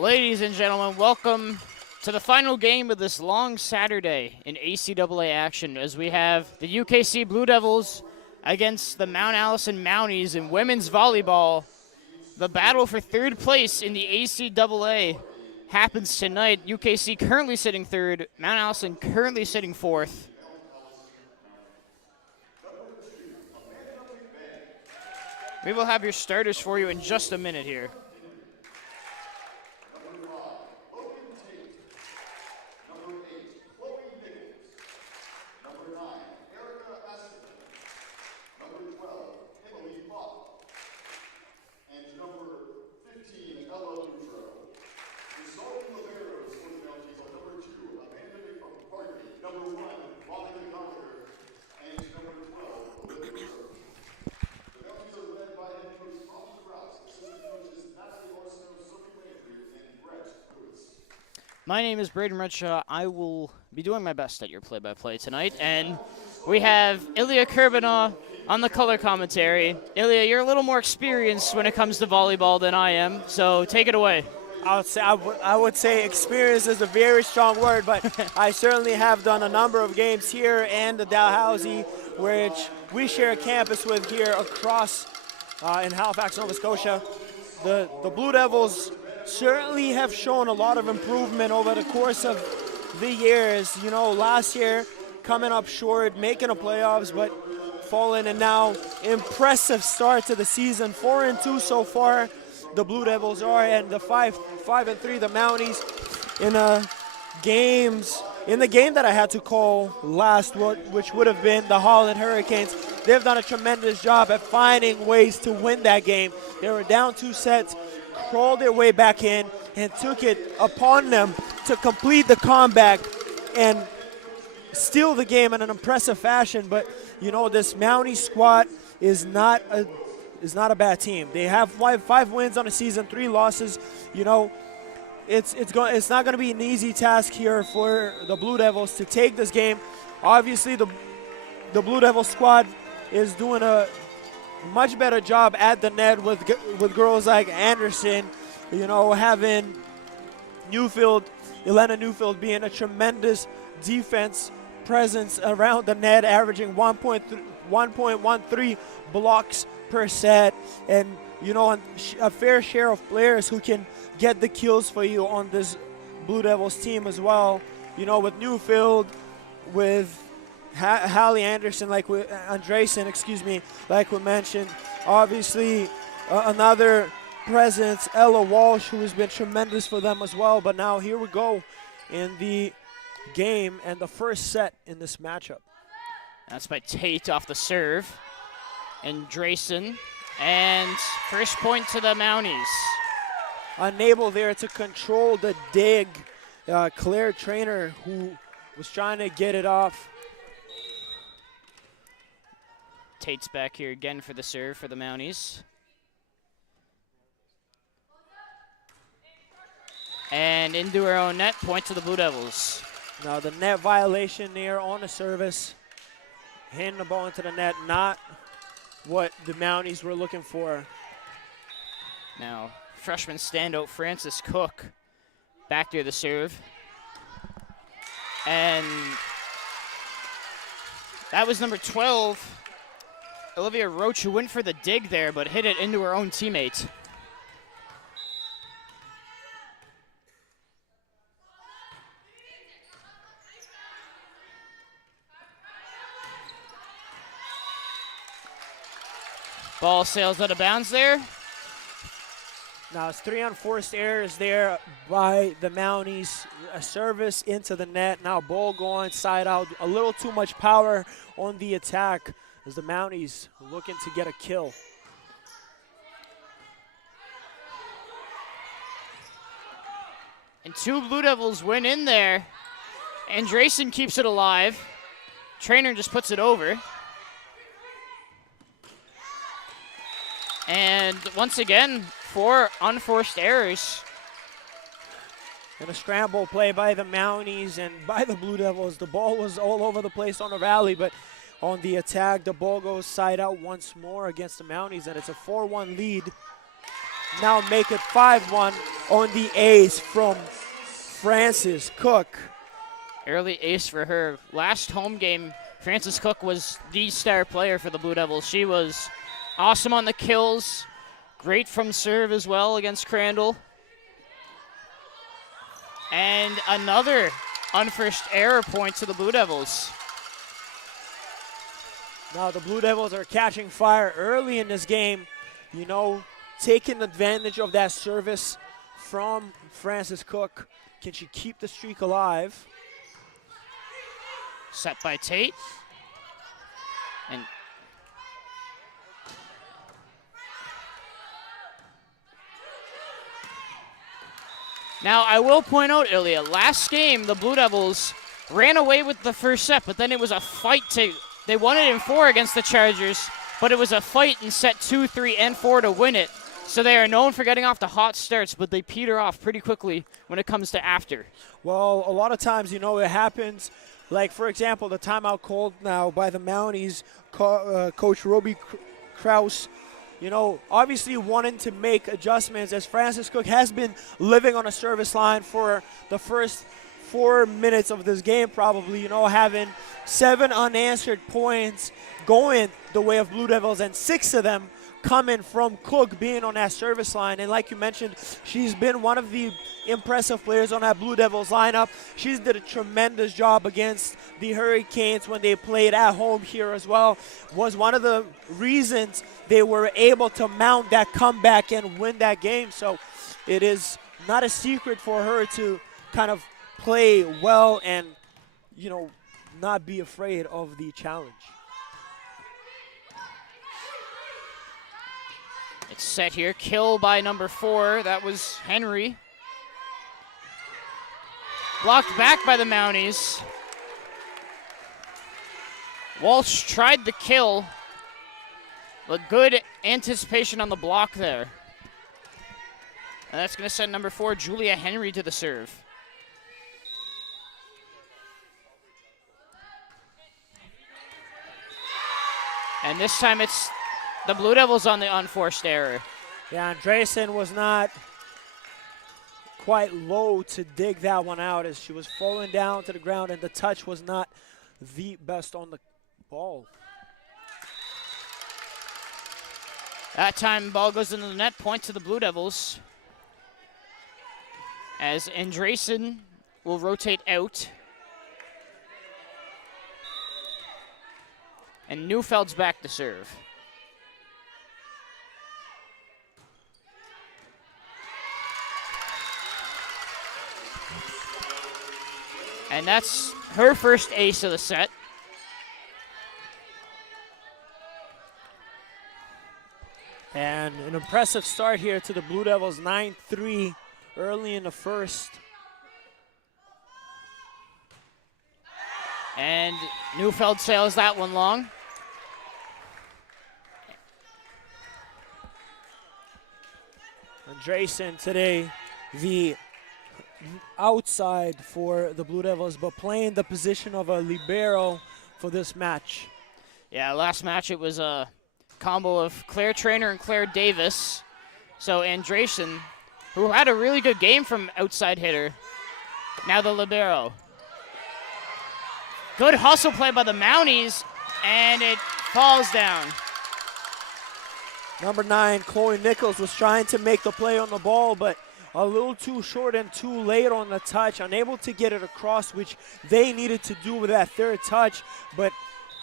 Ladies and gentlemen, welcome to the final game of this long Saturday in ACAA action as we have the UKC Blue Devils against the Mount Allison Mounties in women's volleyball. The battle for third place in the ACAA happens tonight. UKC currently sitting third, Mount Allison currently sitting fourth. We will have your starters for you in just a minute here. My name is Braden Redshaw. I will be doing my best at your play-by-play tonight. And we have Ilya Kurbanow on the color commentary. Ilya, you're a little more experienced when it comes to volleyball than I am, so take it away. I would say experience is a very strong word, but I certainly have done a number of games here and the Dalhousie, which we share a campus with here across in Halifax, Nova Scotia. The Blue Devils certainly have shown a lot of improvement over the course of the years. You know, last year coming up short, making the playoffs, but falling, and now impressive start to the season. 4-2 so far, the Blue Devils are, and the 5-3, the Mounties in the game that I had to call last, which would have been the Holland Hurricanes. They've done a tremendous job at finding ways to win that game. They were down 2 sets, crawled their way back in, and took it upon them to complete the comeback and steal the game in an impressive fashion. But you know, this Mountie squad is not a bad team. They have five wins on the season, 3 losses. You know, it's not going to be an easy task here for the Blue Devils to take this game. Obviously, the Blue Devil squad is doing a much better job at the net with girls like Anderson, you know, having Elena Newfield being a tremendous defense presence around the net, averaging 1.13 blocks per set, and you know, a fair share of players who can get the kills for you on this Blue Devils team as well. You know, with Newfield, with Hallie Anderson, Andresen, like we mentioned. Obviously, another presence, Ella Walsh, who has been tremendous for them as well. But now here we go in the game and the first set in this matchup. That's by Tate off the serve. Andresen, and first point to the Mounties. Unable there to control the dig. Claire Trainer, who was trying to get it off. Tate's back here again for the serve for the Mounties. And into her own net, point to the Blue Devils. Now the net violation there on the service. Hitting the ball into the net, not what the Mounties were looking for. Now, freshman standout Francis Cook back to the serve. And that was number 12. Olivia Roach, who went for the dig there, but hit it into her own teammate. Ball sails out of bounds there. Now it's 3 unforced errors there by the Mounties. A service into the net. Now ball going side out. A little too much power on the attack as the Mounties looking to get a kill. And 2 Blue Devils went in there. Andresen keeps it alive. Trainer just puts it over. And once again, 4 unforced errors. And a scramble play by the Mounties and by the Blue Devils. The ball was all over the place on the rally, but on the attack, the ball goes side out once more against the Mounties, and it's a 4-1 lead. Now make it 5-1 on the ace from Frances Cook. Early ace for her. Last home game, Frances Cook was the star player for the Blue Devils. She was awesome on the kills, great from serve as well against Crandall. And another unforced error point to the Blue Devils. Now the Blue Devils are catching fire early in this game, you know, taking advantage of that service from Frances Cook. Can she keep the streak alive? Set by Tate. And now I will point out, Ilya, last game the Blue Devils ran away with the first set, but then it was a fight they won it in 4 against the Chargers, but it was a fight in set 2, 3, and 4 to win it. So they are known for getting off to hot starts, but they peter off pretty quickly when it comes to after. Well, a lot of times, you know, it happens. Like, for example, the timeout called now by the Mounties, Coach Roby Kraus, you know, obviously wanting to make adjustments as Frances Cook has been living on a service line for the first 4 minutes of this game probably, you know, having 7 unanswered points going the way of Blue Devils and 6 of them coming from Cook being on that service line. And like you mentioned, she's been one of the impressive players on that Blue Devils lineup. She's did a tremendous job against the Hurricanes when they played at home here as well. Was one of the reasons they were able to mount that comeback and win that game. So it is not a secret for her to kind of play well and, you know, not be afraid of the challenge. It's set here. Kill by number 4. That was Henry. Blocked back by the Mounties. Walsh tried the kill, but good anticipation on the block there. And that's going to send number 4, Julia Henry, to the serve. And this time it's the Blue Devils on the unforced error. Yeah, Andresen was not quite low to dig that one out as she was falling down to the ground, and the touch was not the best on the ball. That time, ball goes into the net, point to the Blue Devils. As Andresen will rotate out. And Neufeld's back to serve. And that's her first ace of the set. And an impressive start here to the Blue Devils, 9-3 early in the first. And Neufeld sails that one long. Andresen today, the outside for the Blue Devils, but playing the position of a libero for this match. Yeah, last match it was a combo of Claire Trainer and Claire Davis. So Andresen, who had a really good game from outside hitter, now the libero. Good hustle play by the Mounties, and it falls down. Number 9, Chloe Nichols, was trying to make the play on the ball, but a little too short and too late on the touch, unable to get it across, which they needed to do with that third touch. But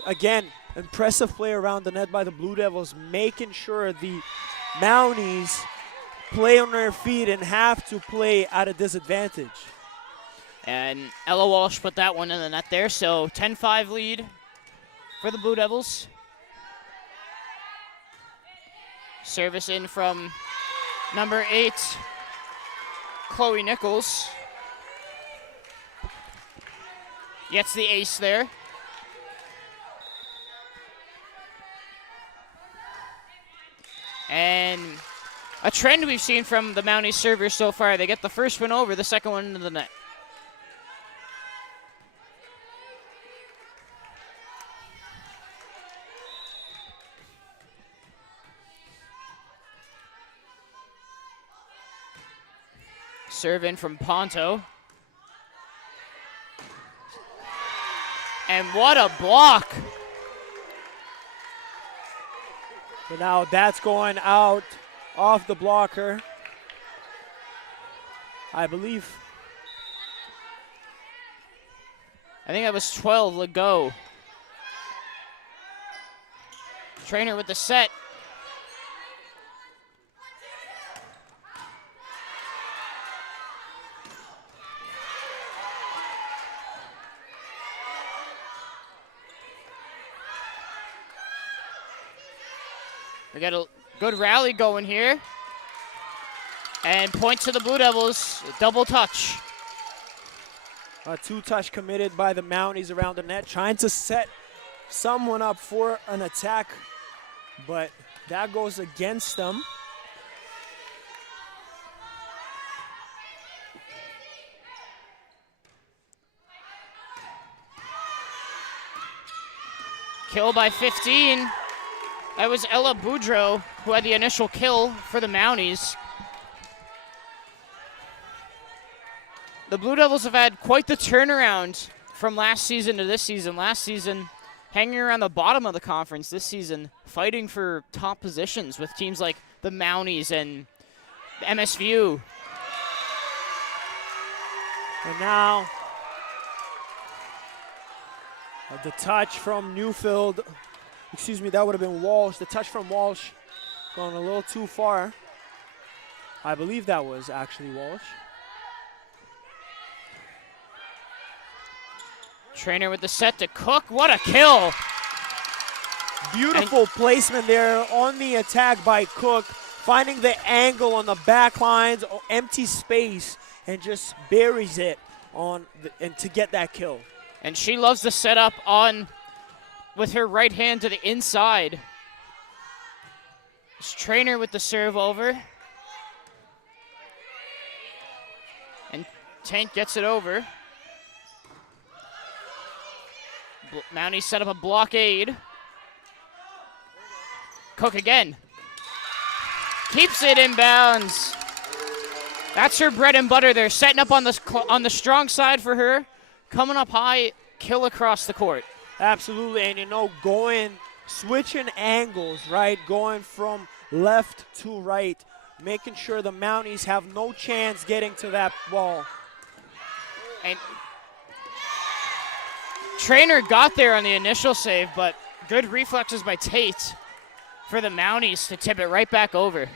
again, impressive play around the net by the Blue Devils, making sure the Mounties play on their feet and have to play at a disadvantage. And Ella Walsh put that one in the net there, so 10-5 lead for the Blue Devils. Service in from number 8, Chloe Nichols. Gets the ace there. And a trend we've seen from the Mounties servers so far. They get the first one over, the second one into the net. Serve in from Ponto. And what a block. But now that's going out off the blocker. I believe. I think that was 12 to go. Trainer with the set. We got a good rally going here. And point to the Blue Devils, double touch. A two-touch committed by the Mounties around the net, trying to set someone up for an attack, but that goes against them. Kill by 15. That was Ella Boudreau who had the initial kill for the Mounties. The Blue Devils have had quite the turnaround from last season to this season. Last season, hanging around the bottom of the conference. This season, fighting for top positions with teams like the Mounties and MSVU. And now, the touch from Newfield. Excuse me, that would have been Walsh. The touch from Walsh going a little too far. I believe that was actually Walsh. Trainer with the set to Cook. What a kill. Beautiful placement there on the attack by Cook, finding the angle on the back lines, empty space, and just buries it on and to get that kill. And she loves the setup on with her right hand to the inside. This Trainer with the serve over. And Tank gets it over. Mounties set up a blockade. Cook again. Keeps it in bounds. That's her bread and butter there. Setting up on the strong side for her. Coming up high, kill across the court. Absolutely, and you know, switching angles, right? Going from left to right, making sure the Mounties have no chance getting to that ball. And Trainer got there on the initial save, but good reflexes by Tate for the Mounties to tip it right back over.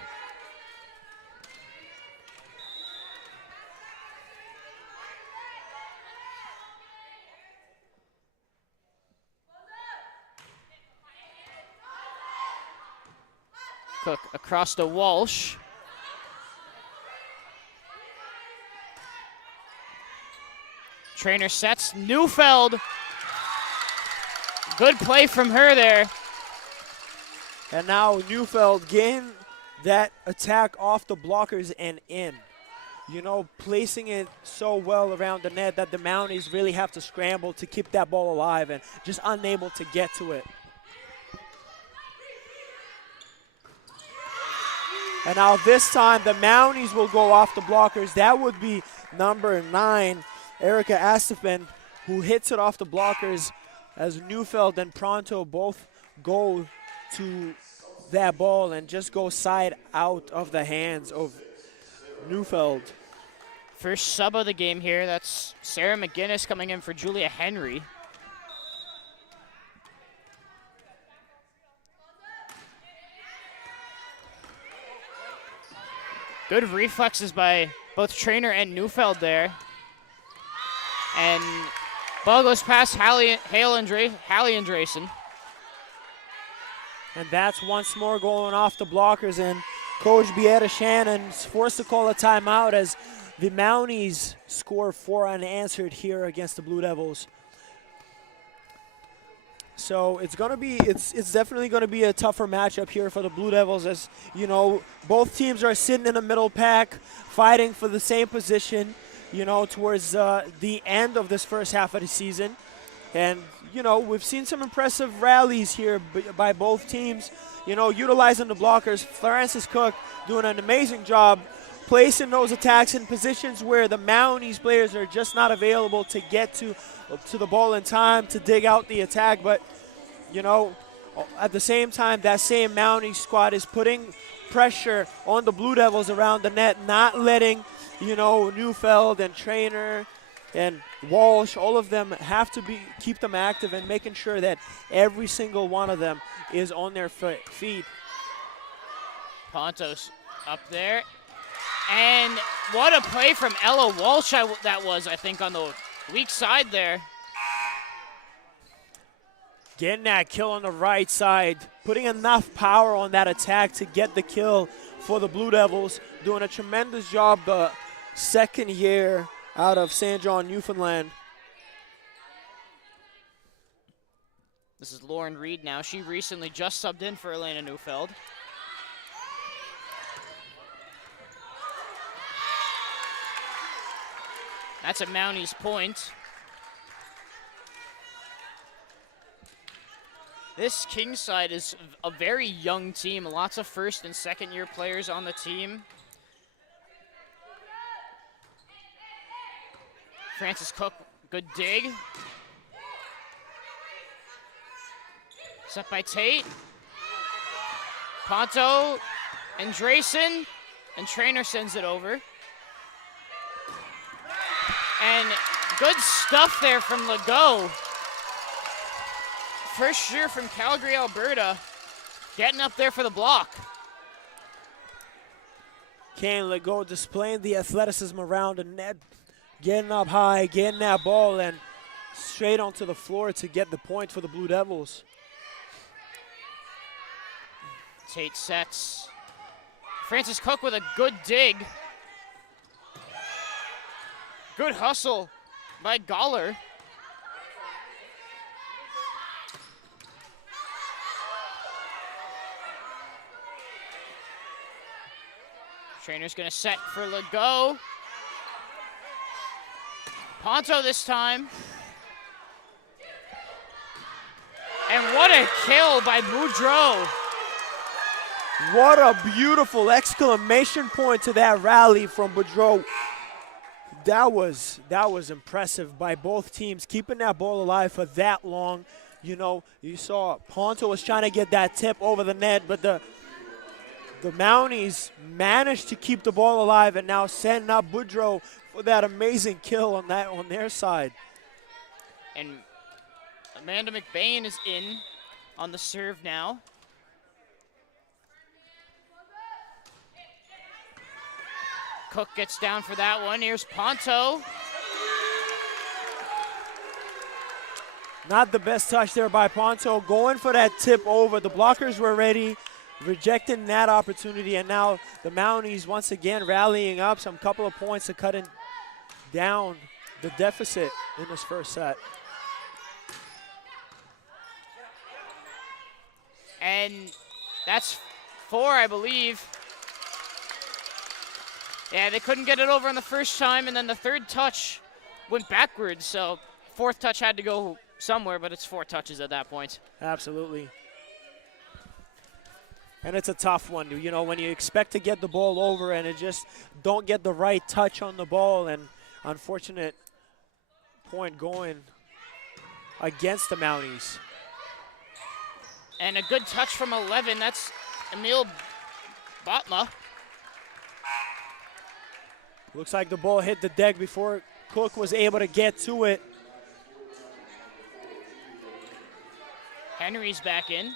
Cook across to Walsh. Trainer sets. Neufeld. Good play from her there. And now Neufeld getting that attack off the blockers and in. You know, placing it so well around the net that the Mounties really have to scramble to keep that ball alive and just unable to get to it. And now this time the Mounties will go off the blockers. That would be number 9, Erica Astafan, who hits it off the blockers as Neufeld and Pronto both go to that ball and just go side out of the hands of Neufeld. First sub of the game here. That's Sarah McGinnis coming in for Julia Henry. Good reflexes by both Trainer and Neufeld there. And ball goes past Hallie Andresen. And that's once more going off the blockers, and Coach Beata Shannon's forced to call a timeout as the Mounties score 4 unanswered here against the Blue Devils. So it's definitely gonna be a tougher matchup here for the Blue Devils, as you know, both teams are sitting in the middle pack, fighting for the same position, you know, towards the end of this first half of the season. And you know, we've seen some impressive rallies here by both teams, you know, utilizing the blockers. Frances Cook doing an amazing job placing those attacks in positions where the Mounties players are just not available to get to the ball in time to dig out the attack. But, you know, at the same time, that same Mountie squad is putting pressure on the Blue Devils around the net, not letting, you know, Neufeld and Trainer and Walsh, all of them have to keep them active and making sure that every single one of them is on their feet. Pontos up there. And what a play from Ella Walsh that was, I think, on the weak side there. Getting that kill on the right side, putting enough power on that attack to get the kill for the Blue Devils. Doing a tremendous job the second year out of St. John, Newfoundland. This is Lauren Reed now. She recently just subbed in for Elena Neufeld. That's a Mounties point. This Kings side is a very young team. Lots of first and second year players on the team. Francis Cook, good dig. Set by Tate. Ponto and Drayson, and Trainer sends it over. And good stuff there from Legault. First year from Calgary, Alberta, getting up there for the block. Kane Legault displaying the athleticism around the net, getting up high, getting that ball, and straight onto the floor to get the point for the Blue Devils. Tate sets. Francis Cook with a good dig. Good hustle by Goller. Trainer's gonna set for Legault. Ponto this time. And what a kill by Boudreau. What a beautiful exclamation point to that rally from Boudreau. That was impressive by both teams, keeping that ball alive for that long. You know, you saw Ponto was trying to get that tip over the net, but the Mounties managed to keep the ball alive and now setting up Boudreau for that amazing kill on their side. And Amanda McBain is in on the serve now. Cook gets down for that one. Here's Ponto. Not the best touch there by Ponto. Going for that tip over. The blockers were ready, rejecting that opportunity, and now the Mounties once again rallying up some couple of points to cutting down the deficit in this first set. And that's 4, I believe. Yeah, they couldn't get it over on the first time, and then the third touch went backwards, so fourth touch had to go somewhere, but it's 4 touches at that point. Absolutely. And it's a tough one, you know, when you expect to get the ball over and it just don't get the right touch on the ball, and unfortunate point going against the Mounties. And a good touch from 11, that's Emil Botma. Looks like the ball hit the deck before Cook was able to get to it. Henry's back in.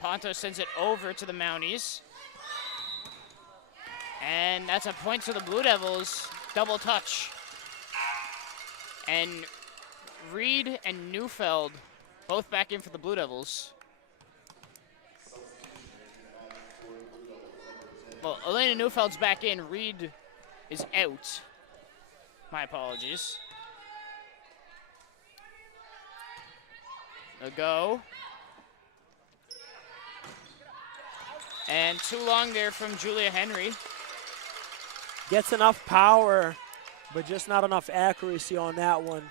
Ponto sends it over to the Mounties. And that's a point to the Blue Devils. Double touch. And Reed and Neufeld both back in for the Blue Devils. Well, Elena Neufeld's back in. Reed is out. My apologies. A go. And too long there from Julia Henry. Gets enough power, but just not enough accuracy on that one.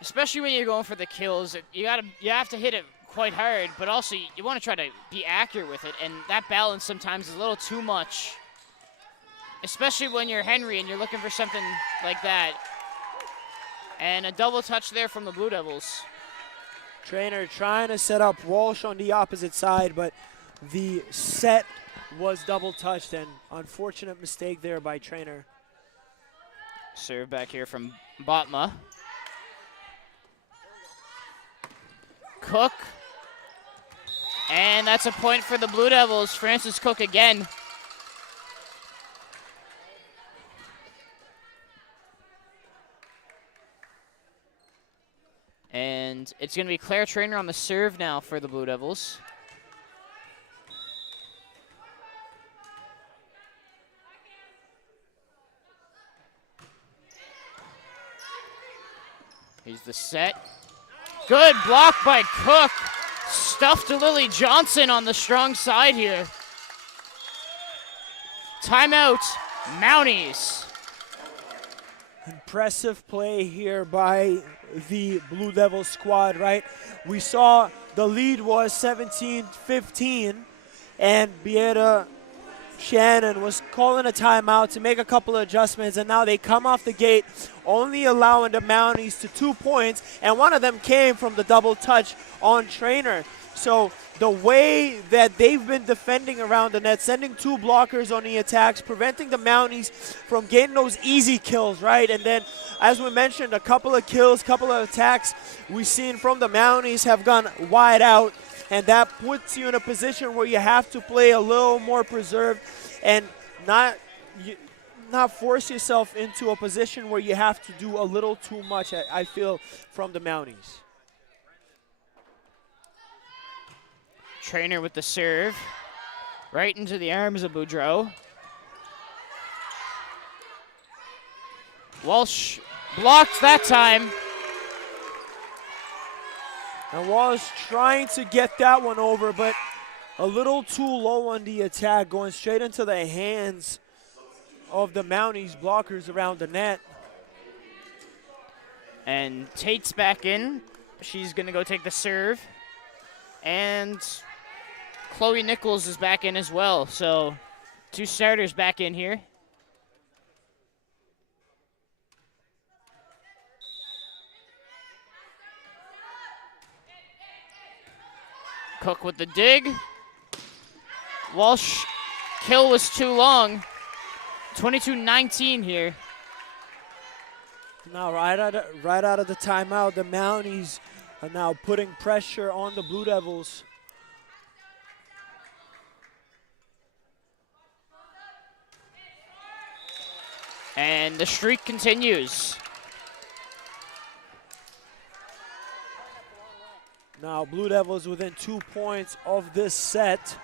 especially when you're going for the kills, you have to hit it quite hard, but also you want to try to be accurate with it, and that balance sometimes is a little too much, especially when you're Henry and you're looking for something like that. And a double touch there from the Blue Devils. Trainer trying to set up Walsh on the opposite side, but the set was double touched, and unfortunate mistake there by Trainer. Serve back here from Botma. Cook. And that's a point for the Blue Devils. Francis Cook again. And it's going to be Claire Trainer on the serve now for the Blue Devils. Here's the set. Good block by Cook. Stuffed to Lily Johnson on the strong side here. Timeout, Mounties. Impressive play here by the Blue Devils squad, right? We saw the lead was 17-15, and Beata Shannon was calling a timeout to make a couple of adjustments, and now they come off the gate only allowing the Mounties to 2 points, and one of them came from the double touch on Trainer. So the way that they've been defending around the net, sending 2 blockers on the attacks, preventing the Mounties from getting those easy kills, right? And then, as we mentioned, a couple of kills, couple of attacks we've seen from the Mounties have gone wide out, and that puts you in a position where you have to play a little more preserved and not force yourself into a position where you have to do a little too much, I feel, from the Mounties. Trainer with the serve. Right into the arms of Boudreau. Walsh blocked that time. And Walsh trying to get that one over, but a little too low on the attack, going straight into the hands of the Mounties blockers around the net. And Tate's back in. She's going to go take the serve. And Chloe Nichols is back in as well. So 2 starters back in here. Cook with the dig. Walsh kill was too long. 22-19 here. Now right out of the timeout, the Mounties are now putting pressure on the Blue Devils. And the streak continues. Now Blue Devils within 2 points of this set.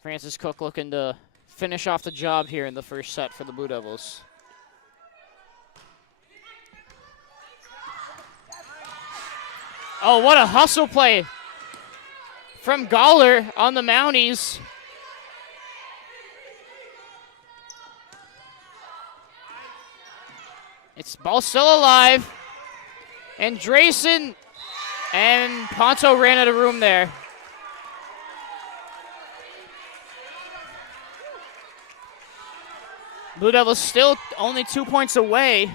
Francis Cook looking to finish off the job here in the first set for the Blue Devils. Oh, what a hustle play from Galler on the Mounties. It's ball still alive. And Drayson and Ponto ran out of room there. Blue Devils still only 2 points away.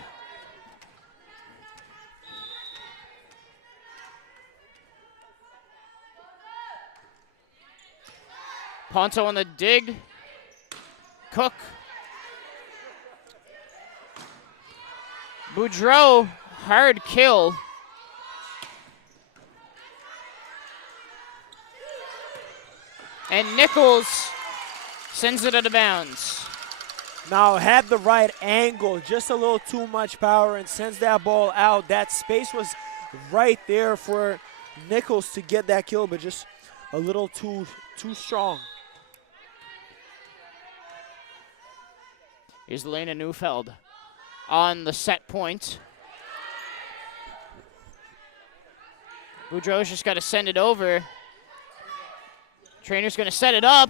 Ponto on the dig. Cook. Boudreau, hard kill. And Nichols sends it out of bounds. Now had the right angle, just a little too much power, and sends that ball out. That space was right there for Nichols to get that kill, but just a little too strong. Here's Lena Neufeld on the set point. Boudreau's just got to send it over. Trainer's going to set it up.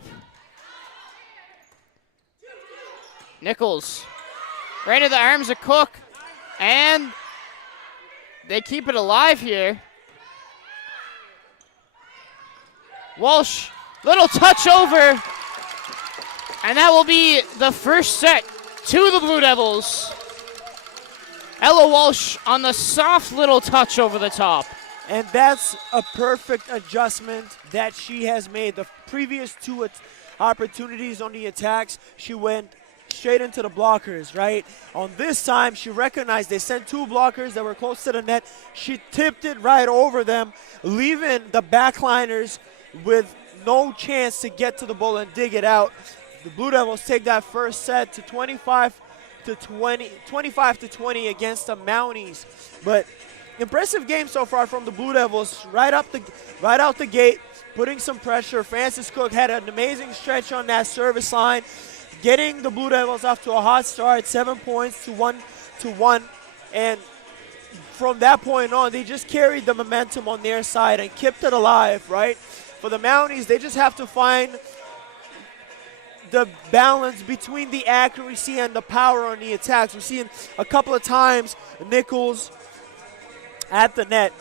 Nichols right into the arms of Cook. And they keep it alive here. Walsh, little touch over. And that will be the first set to the Blue Devils. Ella Walsh on the soft little touch over the top. And that's a perfect adjustment that she has made. The previous two opportunities on the attacks, she went straight into the blockers, right? On this time, she recognized they sent two blockers that were close to the net. She tipped it right over them, leaving the backliners with no chance to get to the ball and dig it out. The Blue Devils take that first set to 25 to 20 against the Mounties. But impressive game so far from the Blue Devils. Right out the gate, putting some pressure. Francis Cook had an amazing stretch on that service line, getting the Blue Devils off to a hot start, 7 points to 1, and from that point on, they just carried the momentum on their side and kept it alive, right? For the Mounties, they just have to find the balance between the accuracy and the power on the attacks. We've seen a couple of times Nichols at the net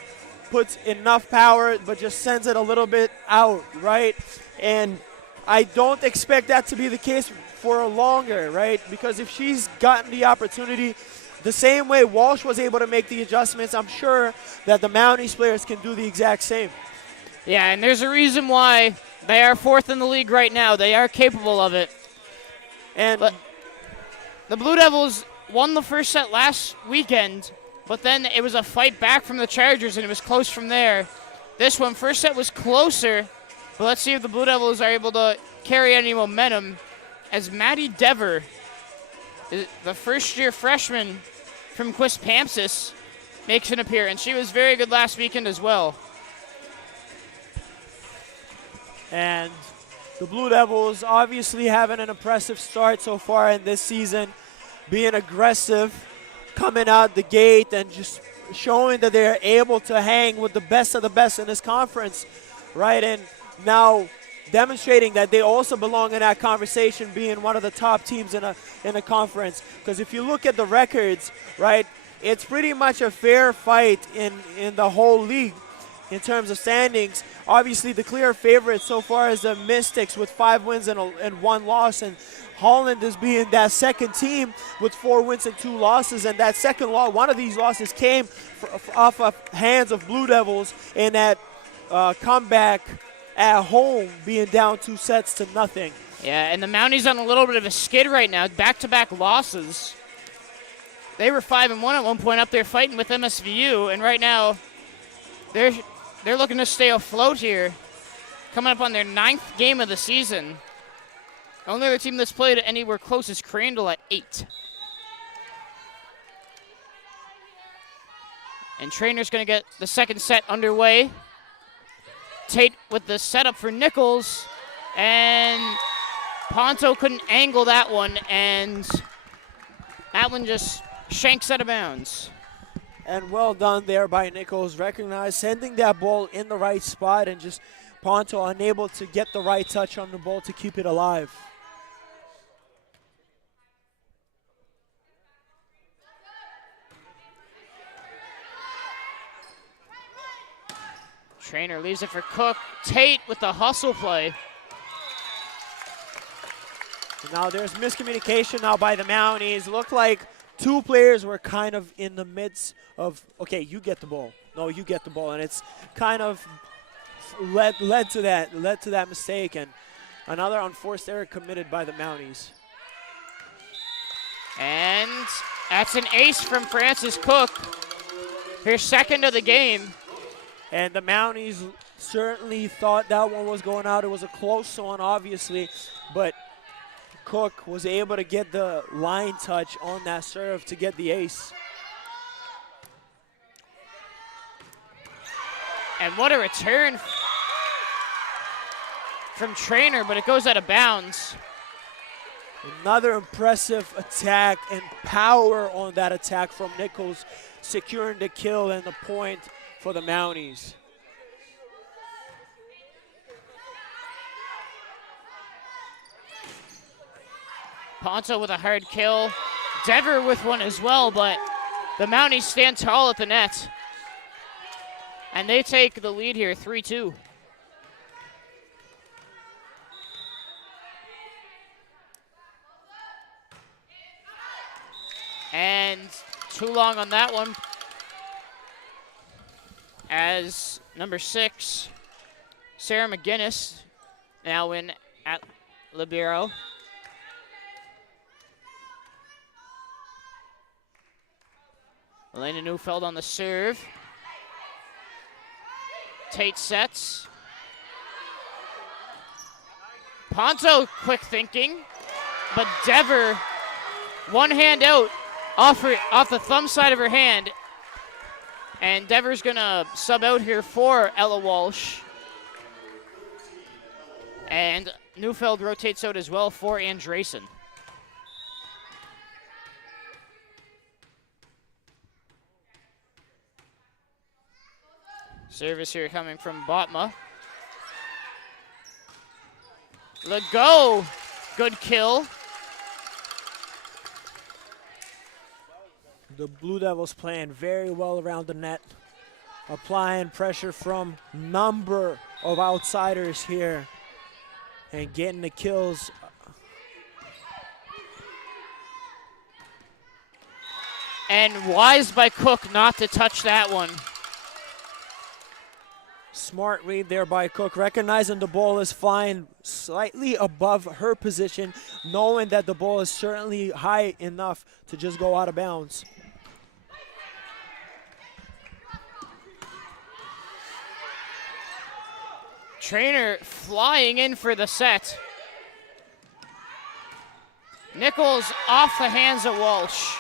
puts enough power but just sends it a little bit out, right? And I don't expect that to be the case for longer, right? Because if she's gotten the opportunity the same way Walsh was able to make the adjustments, I'm sure that the Mounties players can do the exact same. Yeah, and there's a reason why they are fourth in the league right now. They are capable of it. But the Blue Devils won the first set last weekend, but then it was a fight back from the Chargers, and it was close from there. This one, first set was closer, but let's see if the Blue Devils are able to carry any momentum as Maddie Dever, the first-year freshman from Quispamsis, makes an appearance. She was very good last weekend as well. And the Blue Devils obviously having an impressive start so far in this season, being aggressive, coming out the gate and just showing that they're able to hang with the best of the best in this conference, right? And now demonstrating that they also belong in that conversation, being one of the top teams in a conference. Because if you look at the records, right, it's pretty much a fair fight in the whole league in terms of standings. Obviously, the clear favorite so far is the Mystics with 5 wins and 1 loss, and Holland is being that second team with 4 wins and 2 losses. And that second loss, one of these losses came off of hands of Blue Devils in that comeback at home, being down 2-0. Yeah, and the Mounties on a little bit of a skid right now, back-to-back losses. They were 5-1 at one point up there fighting with MSVU, and right now they're looking to stay afloat here, coming up on their 9th game of the season. Only other team that's played anywhere close is Crandall at 8. And Trainer's going to get the second set underway. Tate with the setup for Nichols, and Ponto couldn't angle that one, and that one just shanks out of bounds. And well done there by Nichols, recognized, sending that ball in the right spot, and just Ponto unable to get the right touch on the ball to keep it alive. Trainer leaves it for Cook. Tate with the hustle play. Now there's miscommunication now by the Mounties. Looked like 2 players were kind of in the midst of, okay, you get the ball. No, you get the ball. And it's kind of led to that mistake, and another unforced error committed by the Mounties. And that's an ace from Francis Cook. Her second of the game. And the Mounties certainly thought that one was going out. It was a close one, obviously, but Cook was able to get the line touch on that serve to get the ace. And what a return from Trainer, but it goes out of bounds. Another impressive attack and power on that attack from Nichols, securing the kill and the point for the Mounties. Ponto with a hard kill. Dever with one as well, but the Mounties stand tall at the net. And they take the lead here, 3-2. And too long on that one, as number 6, Sarah McGinnis, now in at libero. Elena Neufeld on the serve. Tate sets. Ponto quick thinking, but Dever, one hand out off the thumb side of her hand. And Dever's gonna sub out here for Ella Walsh. And Neufeld rotates out as well for Andresen. Service here coming from Botma. Legault, good kill. The Blue Devils playing very well around the net, applying pressure from number of outsiders here and getting the kills. And wise by Cook not to touch that one. Smart read there by Cook, recognizing the ball is flying slightly above her position, knowing that the ball is certainly high enough to just go out of bounds. Trainer flying in for the set. Nichols off the hands of Walsh.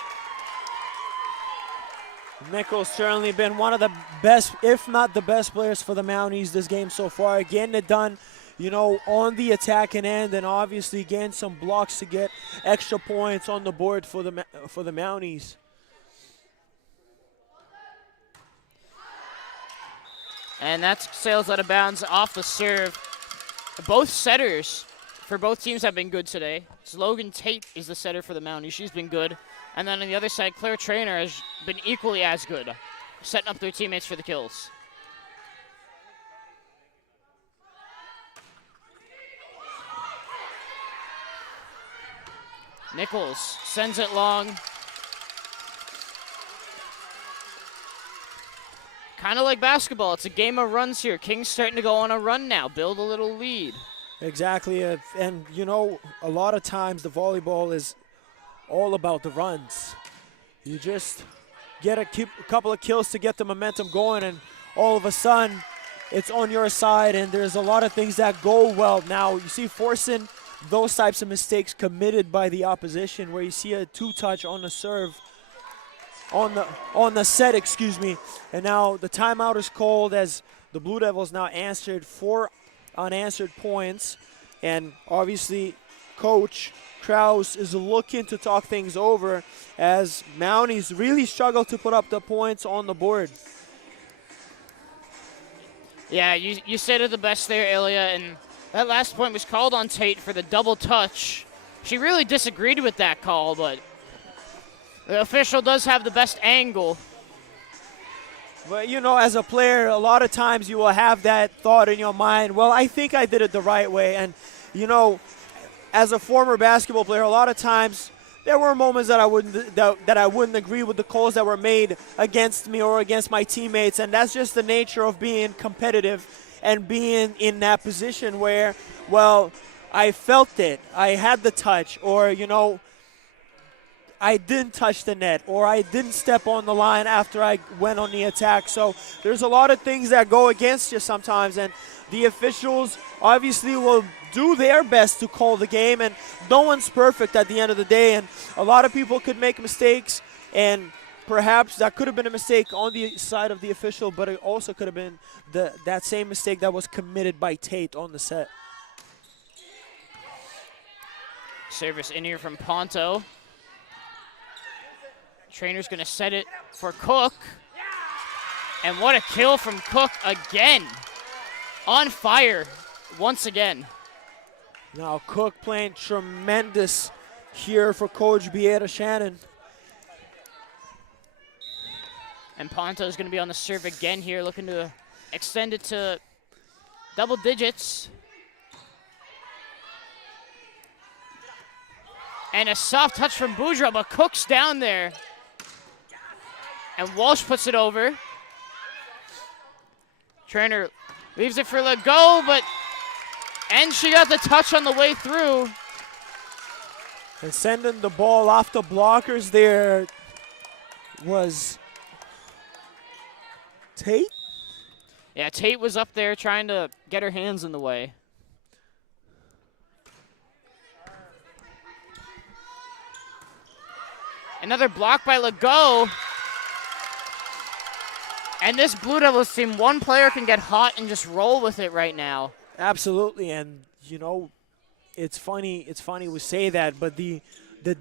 Nichols certainly been one of the best, if not the best players for the Mounties this game so far. Getting it done, you know, on the attacking end, and obviously getting some blocks to get extra points on the board for the Mounties. And that sails out of bounds off the serve. Both setters for both teams have been good today. Logan Tate is the setter for the Mounties. She's been good. And then on the other side, Claire Trainer has been equally as good, setting up their teammates for the kills. Nichols sends it long. Kind of like basketball, it's a game of runs here. King's starting to go on a run now, build a little lead. Exactly, and you know, a lot of times the volleyball is all about the runs. You just get a couple of kills to get the momentum going, and all of a sudden it's on your side, and there's a lot of things that go well. Now you see forcing those types of mistakes committed by the opposition, where you see a two-touch on the serve, on the set, excuse me, and now the timeout is called as the Blue Devils now answered 4 unanswered points, and obviously Coach Kraus is looking to talk things over as Mounties really struggle to put up the points on the board. Yeah, you said it the best there, Ilya, and that last point was called on Tate for the double touch. She really disagreed with that call, but the official does have the best angle. But, you know, as a player, a lot of times you will have that thought in your mind, well, I think I did it the right way. And, you know, as a former basketball player, a lot of times there were moments that I wouldn't agree with the calls that were made against me or against my teammates, and that's just the nature of being competitive and being in that position where, well, I felt it, I had the touch, or, you know, I didn't touch the net, or I didn't step on the line after I went on the attack. So there's a lot of things that go against you sometimes, and the officials obviously will do their best to call the game, and no one's perfect at the end of the day, and a lot of people could make mistakes, and perhaps that could have been a mistake on the side of the official, but it also could have been that same mistake that was committed by Tate on the set. Service in here from Ponto. Trainer's gonna set it for Cook. And what a kill from Cook again. On fire once again. Now Cook playing tremendous here for Coach Beata Shannon. And Ponto is going to be on the serve again here, looking to extend it to double digits. And a soft touch from Boudreaux, but Cook's down there. And Walsh puts it over. Trainer leaves it for Legault, and she got the touch on the way through. And sending the ball off the blockers there was Tate? Yeah, Tate was up there trying to get her hands in the way. Another block by Legault. And this Blue Devils team, one player can get hot and just roll with it right now. Absolutely, and you know, it's funny we say that, but the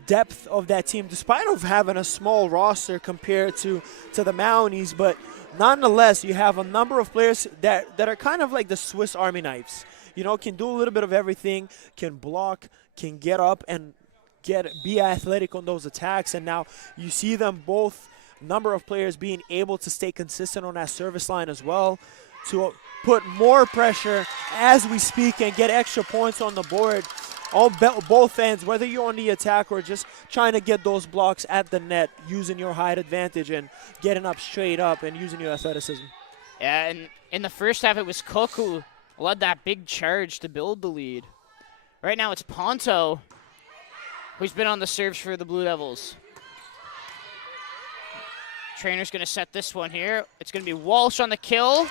depth of that team, despite of having a small roster compared to the Mounties, but nonetheless, you have a number of players that are kind of like the Swiss Army knives. You know, can do a little bit of everything, can block, can get up and be athletic on those attacks, and now you see them both, number of players being able to stay consistent on that service line as well to put more pressure as we speak and get extra points on the board on both ends, whether you're on the attack or just trying to get those blocks at the net, using your height advantage and getting up straight up and using your athleticism. Yeah, and in the first half, it was Cook who led that big charge to build the lead. Right now, it's Ponto who's been on the serves for the Blue Devils. Trainer's going to set this one here. It's going to be Walsh on the kill.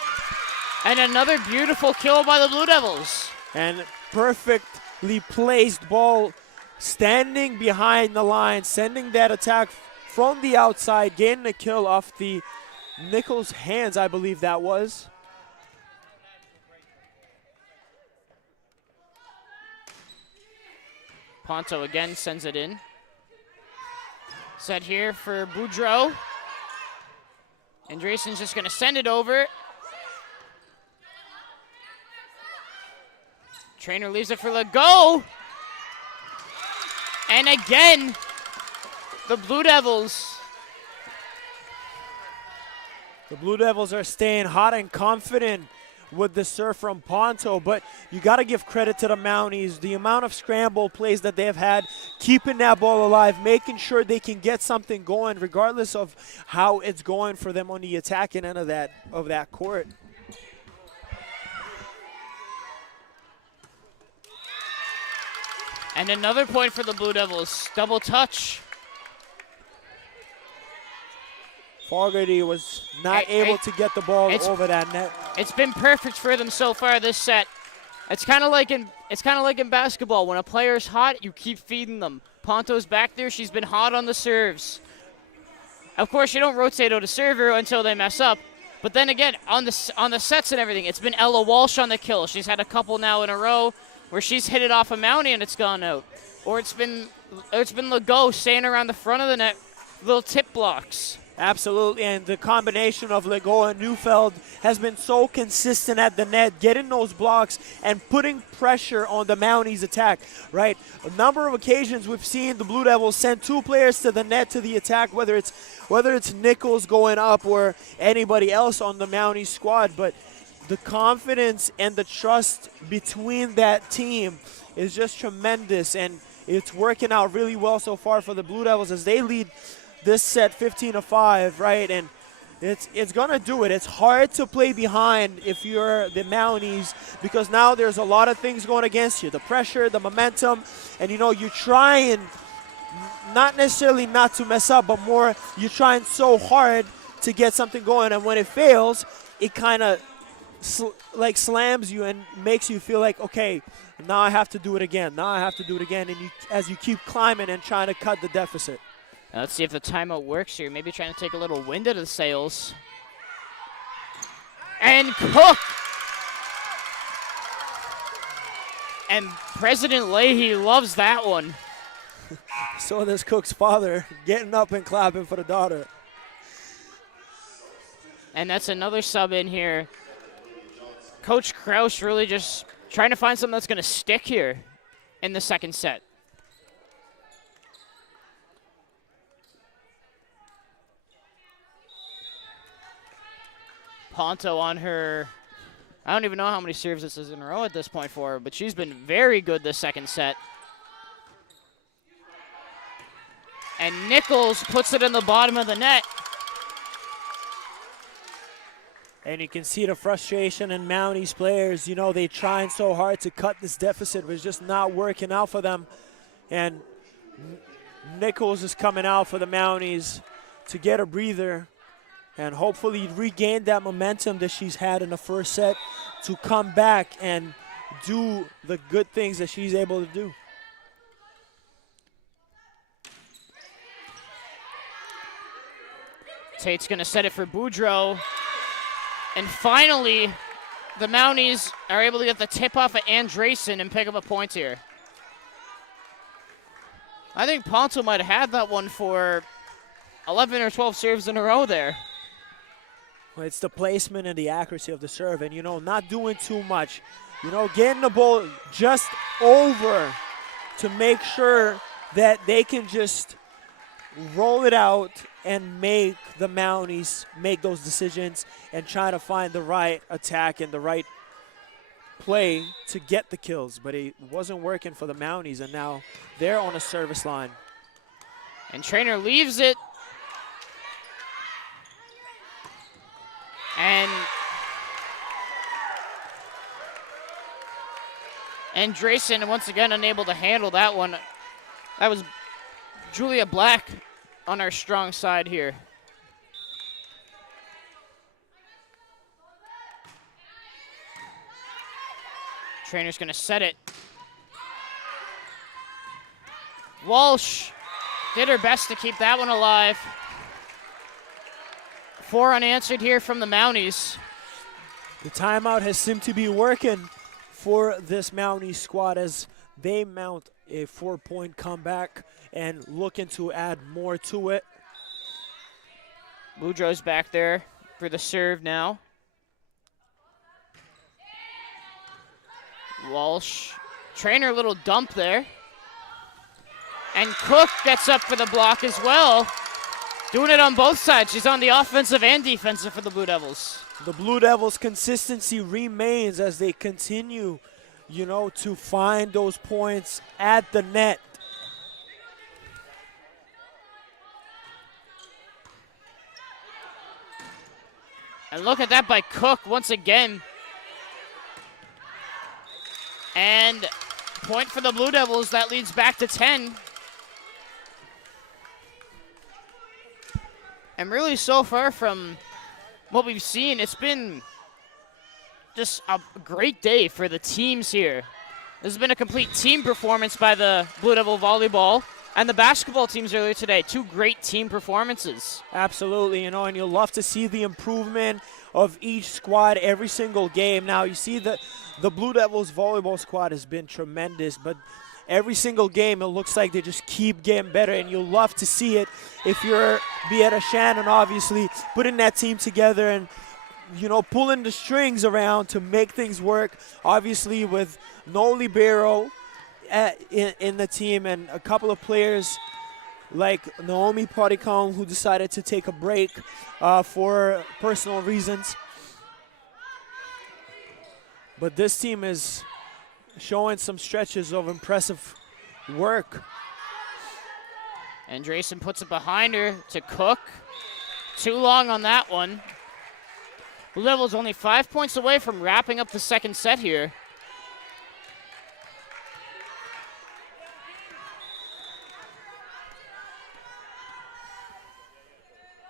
And another beautiful kill by the Blue Devils. And perfectly placed ball standing behind the line, sending that attack from the outside, getting a kill off the Nichols' hands, I believe that was. Ponto again sends it in. Set here for Boudreaux. Andreessen's just going to send it over. Trainer leaves it for Legault. And again, the Blue Devils. The Blue Devils are staying hot and confident with the serve from Ponto, but you got to give credit to the Mounties. The amount of scramble plays that they've had, keeping that ball alive, making sure they can get something going regardless of how it's going for them on the attacking end of that court. And another point for the Blue Devils. Double touch. Fogarty was not able to get the ball over that net. It's been perfect for them so far this set. It's kind of like in basketball. When a player's hot, you keep feeding them. Ponto's back there. She's been hot on the serves. Of course, you don't rotate out a server until they mess up. But then again, on the sets and everything, it's been Ella Walsh on the kill. She's had a couple now in a row where she's hit it off a Mountie and it's gone out. Or it's been Legault staying around the front of the net, little tip blocks. Absolutely, and the combination of Legault and Neufeld has been so consistent at the net, getting those blocks and putting pressure on the Mounties' attack, right? A number of occasions we've seen the Blue Devils send two players to the net to the attack, whether it's Nichols going up or anybody else on the Mounties squad, but the confidence and the trust between that team is just tremendous, and it's working out really well so far for the Blue Devils as they lead this set 15-5, right? And it's gonna do it. It's hard to play behind if you're the Mounties because now there's a lot of things going against you. The pressure, the momentum, and you're trying not necessarily not to mess up, but more you're trying so hard to get something going, and when it fails, it kind of slams you and makes you feel like, okay, now I have to do it again. Now I have to do it again, and as you keep climbing and trying to cut the deficit. Now let's see if the timeout works here. Maybe trying to take a little wind out of the sails. And Cook! And President Leahy loves that one. So does Cook's father, getting up and clapping for the daughter. And that's another sub in here. Coach Kraus really just trying to find something that's going to stick here in the second set. Ponto on her. I don't even know how many serves this is in a row at this point for her, but she's been very good this second set. And Nichols puts it in the bottom of the net. And you can see the frustration in Mounties players. You know, they're trying so hard to cut this deficit, but it's just not working out for them. And Nichols is coming out for the Mounties to get a breather and hopefully regain that momentum that she's had in the first set to come back and do the good things that she's able to do. Tate's going to set it for Boudreaux. And finally, the Mounties are able to get the tip off of Andresen and pick up a point here. I think Ponto might have had that one for 11 or 12 serves in a row there. Well, it's the placement and the accuracy of the serve, and, you know, not doing too much. You know, getting the ball just over to make sure that they can just roll it out and make the Mounties make those decisions and try to find the right attack and the right play to get the kills. But it wasn't working for the Mounties, and now they're on a service line. And Trainer leaves it. And Andresen once again unable to handle that one. That was Julia Black on our strong side here. Trainer's gonna set it. Walsh did her best to keep that one alive. 4 unanswered here from the Mounties. The timeout has seemed to be working for this Mounties squad as they mount a 4-point comeback and looking to add more to it. Boudreaux's back there for the serve now. Walsh, Trainer, a little dump there. And Cook gets up for the block as well. Doing it on both sides. She's on the offensive and defensive for the Blue Devils. The Blue Devils' consistency remains as they continue, you know, to find those points at the net. And look at that by Cook once again. And point for the Blue Devils. That leads back to 10. And really so far from what we've seen, it's been just a great day for the teams here. This has been a complete team performance by the Blue Devil volleyball and the basketball teams earlier today. 2 great team performances. Absolutely, you know, and you'll love to see the improvement of each squad every single game. Now, you see that the Blue Devils volleyball squad has been tremendous, but every single game, it looks like they just keep getting better, and you'll love to see it if you're Beata Shannon, obviously, putting that team together and, you know, pulling the strings around to make things work. Obviously, with no libero in the team and a couple of players like Naomi Particon, who decided to take a break for personal reasons. But this team is showing some stretches of impressive work. Andresen puts it behind her to Cook. Too long on that one. Blue Devils only 5 points away from wrapping up the second set here.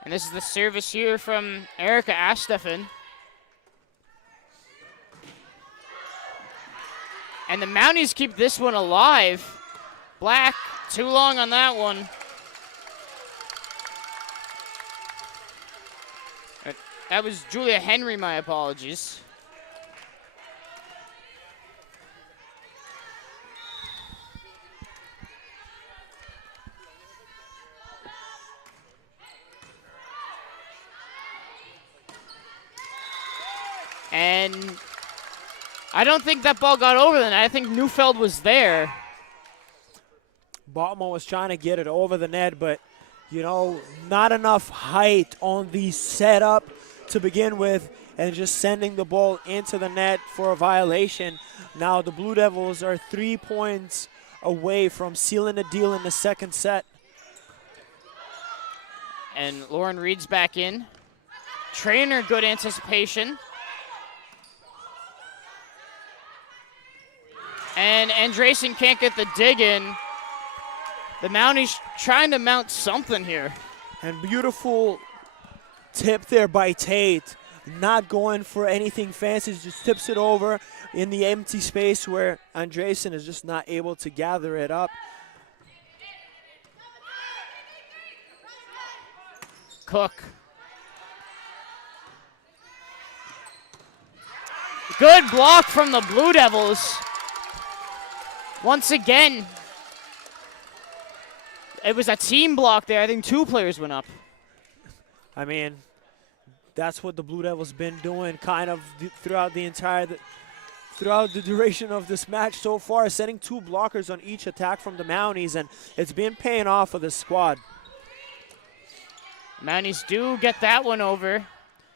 And this is the service here from Erica Astephen. And the Mounties keep this one alive. Black, too long on that one. That was Julia Henry, my apologies. And I don't think that ball got over the net. I think Neufeld was there. Baltimore was trying to get it over the net, but, you know, not enough height on the setup to begin with. and just sending the ball into the net for a violation. Now the Blue Devils are 3 points away from sealing the deal in the second set. And Lauren Reed's back in. Trainer, good anticipation. And Andresen can't get the dig in. The Mounties trying to mount something here. And beautiful tip there by Tate. Not going for anything fancy, just tips it over in the empty space where Andresen is just not able to gather it up. Cook. Good block from the Blue Devils. Once again, it was a team block there. I think 2 players went up. I mean, that's what the Blue Devils been doing kind of throughout the duration of this match so far, setting 2 blockers on each attack from the Mounties, and it's been paying off for the squad. Mounties do get that one over.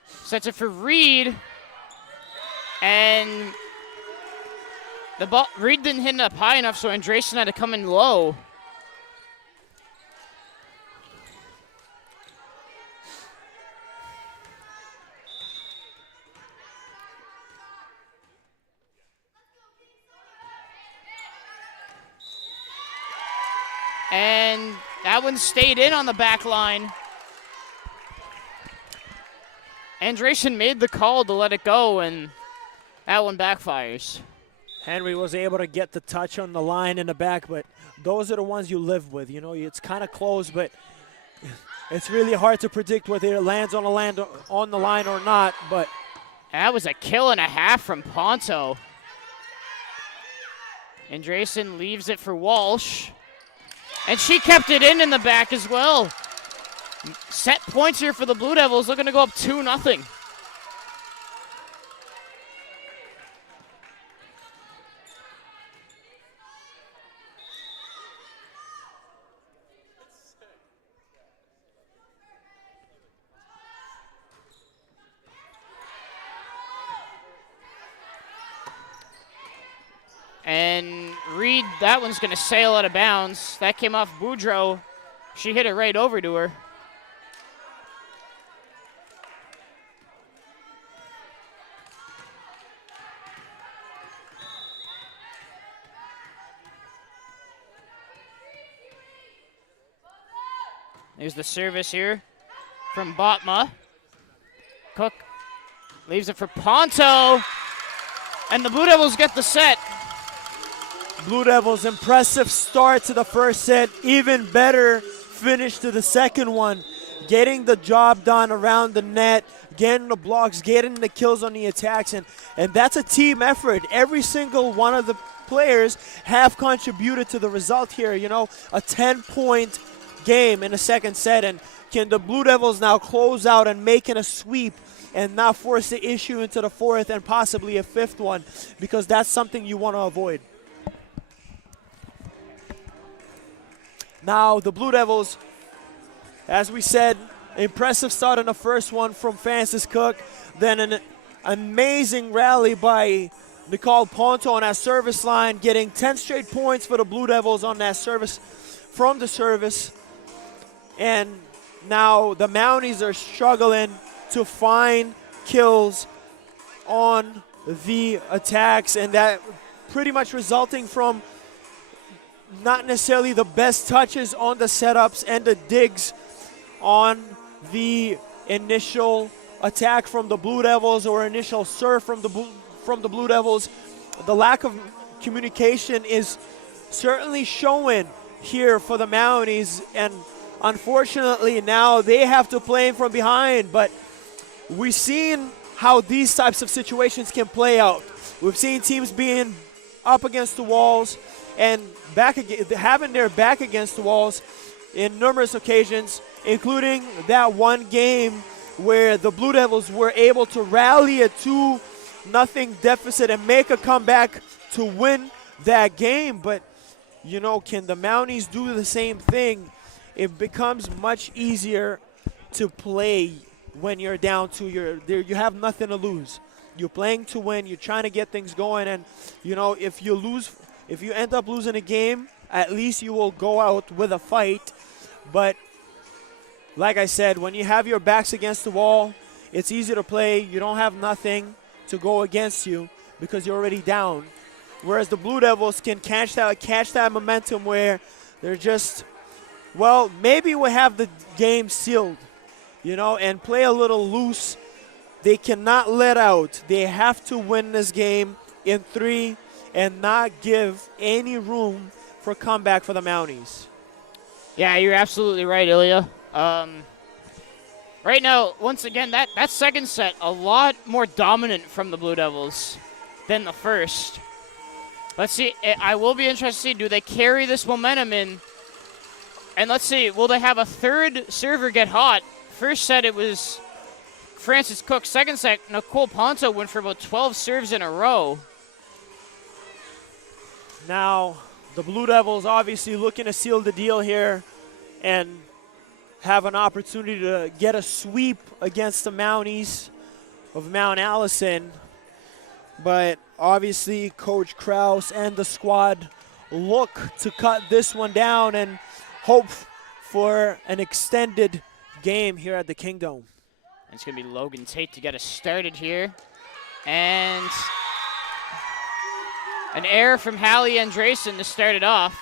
Sets it for Reed. And the ball, Reed didn't hit it up high enough, so Andresen had to come in low. And that one stayed in on the back line. Andresen made the call to let it go, and that one backfires. Henry was able to get the touch on the line in the back, but those are the ones you live with. You know, it's kind of close, but it's really hard to predict whether it lands on the line or not. But that was a kill and a half from Ponto. Andresen leaves it for Walsh. And she kept it in the back as well. Set points here for the Blue Devils, looking to go up 2-0. And Reed, that one's going to sail out of bounds. That came off Boudreaux. She hit it right over to her. There's the service here from Botma. Cook leaves it for Ponto. And the Blue Devils get the set. Blue Devils, impressive start to the first set. Even better finish to the second one. Getting the job done around the net, getting the blocks, getting the kills on the attacks. And that's a team effort. Every single one of the players have contributed to the result here. You know, a 10-point game in the second set. And can the Blue Devils now close out and make it a sweep and not force the issue into the fourth and possibly a fifth one? Because that's something you want to avoid. Now the Blue Devils, as we said, impressive start in the first one from Francis Cook. Then an amazing rally by Nicole Ponto on that service line, getting 10 straight points for the Blue Devils on that service, from the service. And now the Mounties are struggling to find kills on the attacks, and that pretty much resulting from not necessarily the best touches on the setups and the digs on the initial attack from the Blue Devils or initial serve from the Blue Devils. The lack of communication is certainly showing here for the Mounties, and unfortunately now they have to play from behind. But we've seen how these types of situations can play out. We've seen teams being up against the walls and having their back against the walls in numerous occasions, including that one game where the Blue Devils were able to rally a 2-0 deficit and make a comeback to win that game. But, you know, can the Mounties do the same thing? It becomes much easier to play when you're down two. You have nothing to lose. You're playing to win. You're trying to get things going. And, you know, if you end up losing a game, at least you will go out with a fight. But like I said, when you have your backs against the wall, it's easy to play. You don't have nothing to go against you because you're already down. Whereas the Blue Devils can catch that momentum where they're just, well, maybe we have the game sealed, you know, and play a little loose. They cannot let out. They have to win this game in 3 and not give any room for comeback for the Mounties. Yeah, you're absolutely right, Ilya. Right now, once again, that second set, a lot more dominant from the Blue Devils than the first. Let's see. I will be interested to see, do they carry this momentum in? And let's see, will they have a third server get hot? First set, it was Francis Cook. Second set, Nicole Ponto went for about 12 serves in a row. Now, the Blue Devils obviously looking to seal the deal here and have an opportunity to get a sweep against the Mounties of Mount Allison. But obviously, Coach Krause and the squad look to cut this one down and hope for an extended game here at the Kingdome. It's going to be Logan Tate to get us started here. And an error from Hallie Andresen to start it off.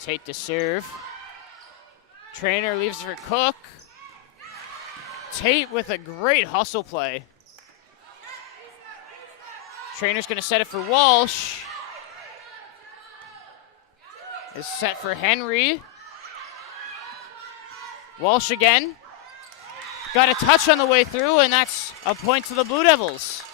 Tate to serve. Trainer leaves for Cook. Tate with a great hustle play. Trainer's going to set it for Walsh. Is set for Henry. Walsh again. Got a touch on the way through, and that's a point to the Blue Devils.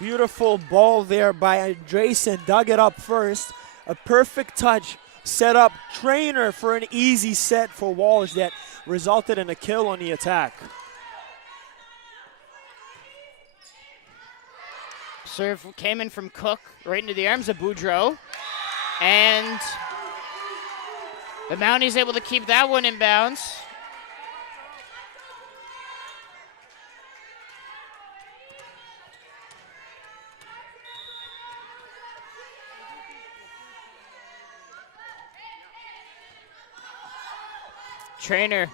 Beautiful ball there by Andresen. Dug it up first. A perfect touch. Set up Trainer for an easy set for Walsh that resulted in a kill on the attack. Serve came in from Cook right into the arms of Boudreau. And the Mounties able to keep that one in bounds. Trainer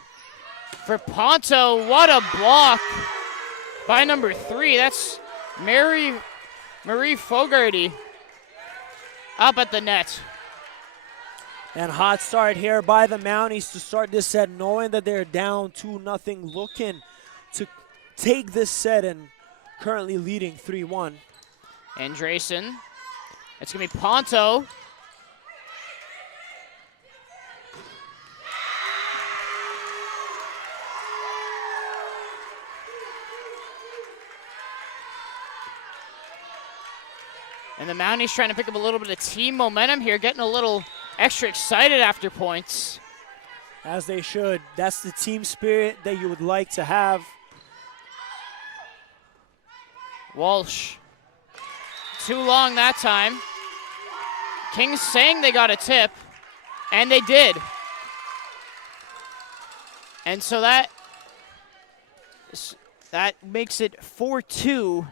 for Ponto. What a block by number 3. That's Marie Fogarty up at the net. And hot start here by the Mounties to start this set, knowing that they're down 2-0, looking to take this set and currently leading 3-1. Andresen. It's going to be Ponto. And the Mounties trying to pick up a little bit of team momentum here, getting a little extra excited after points. As they should. That's the team spirit that you would like to have. Walsh. Too long that time. Kings saying they got a tip, and they did. And so that makes it 4-2,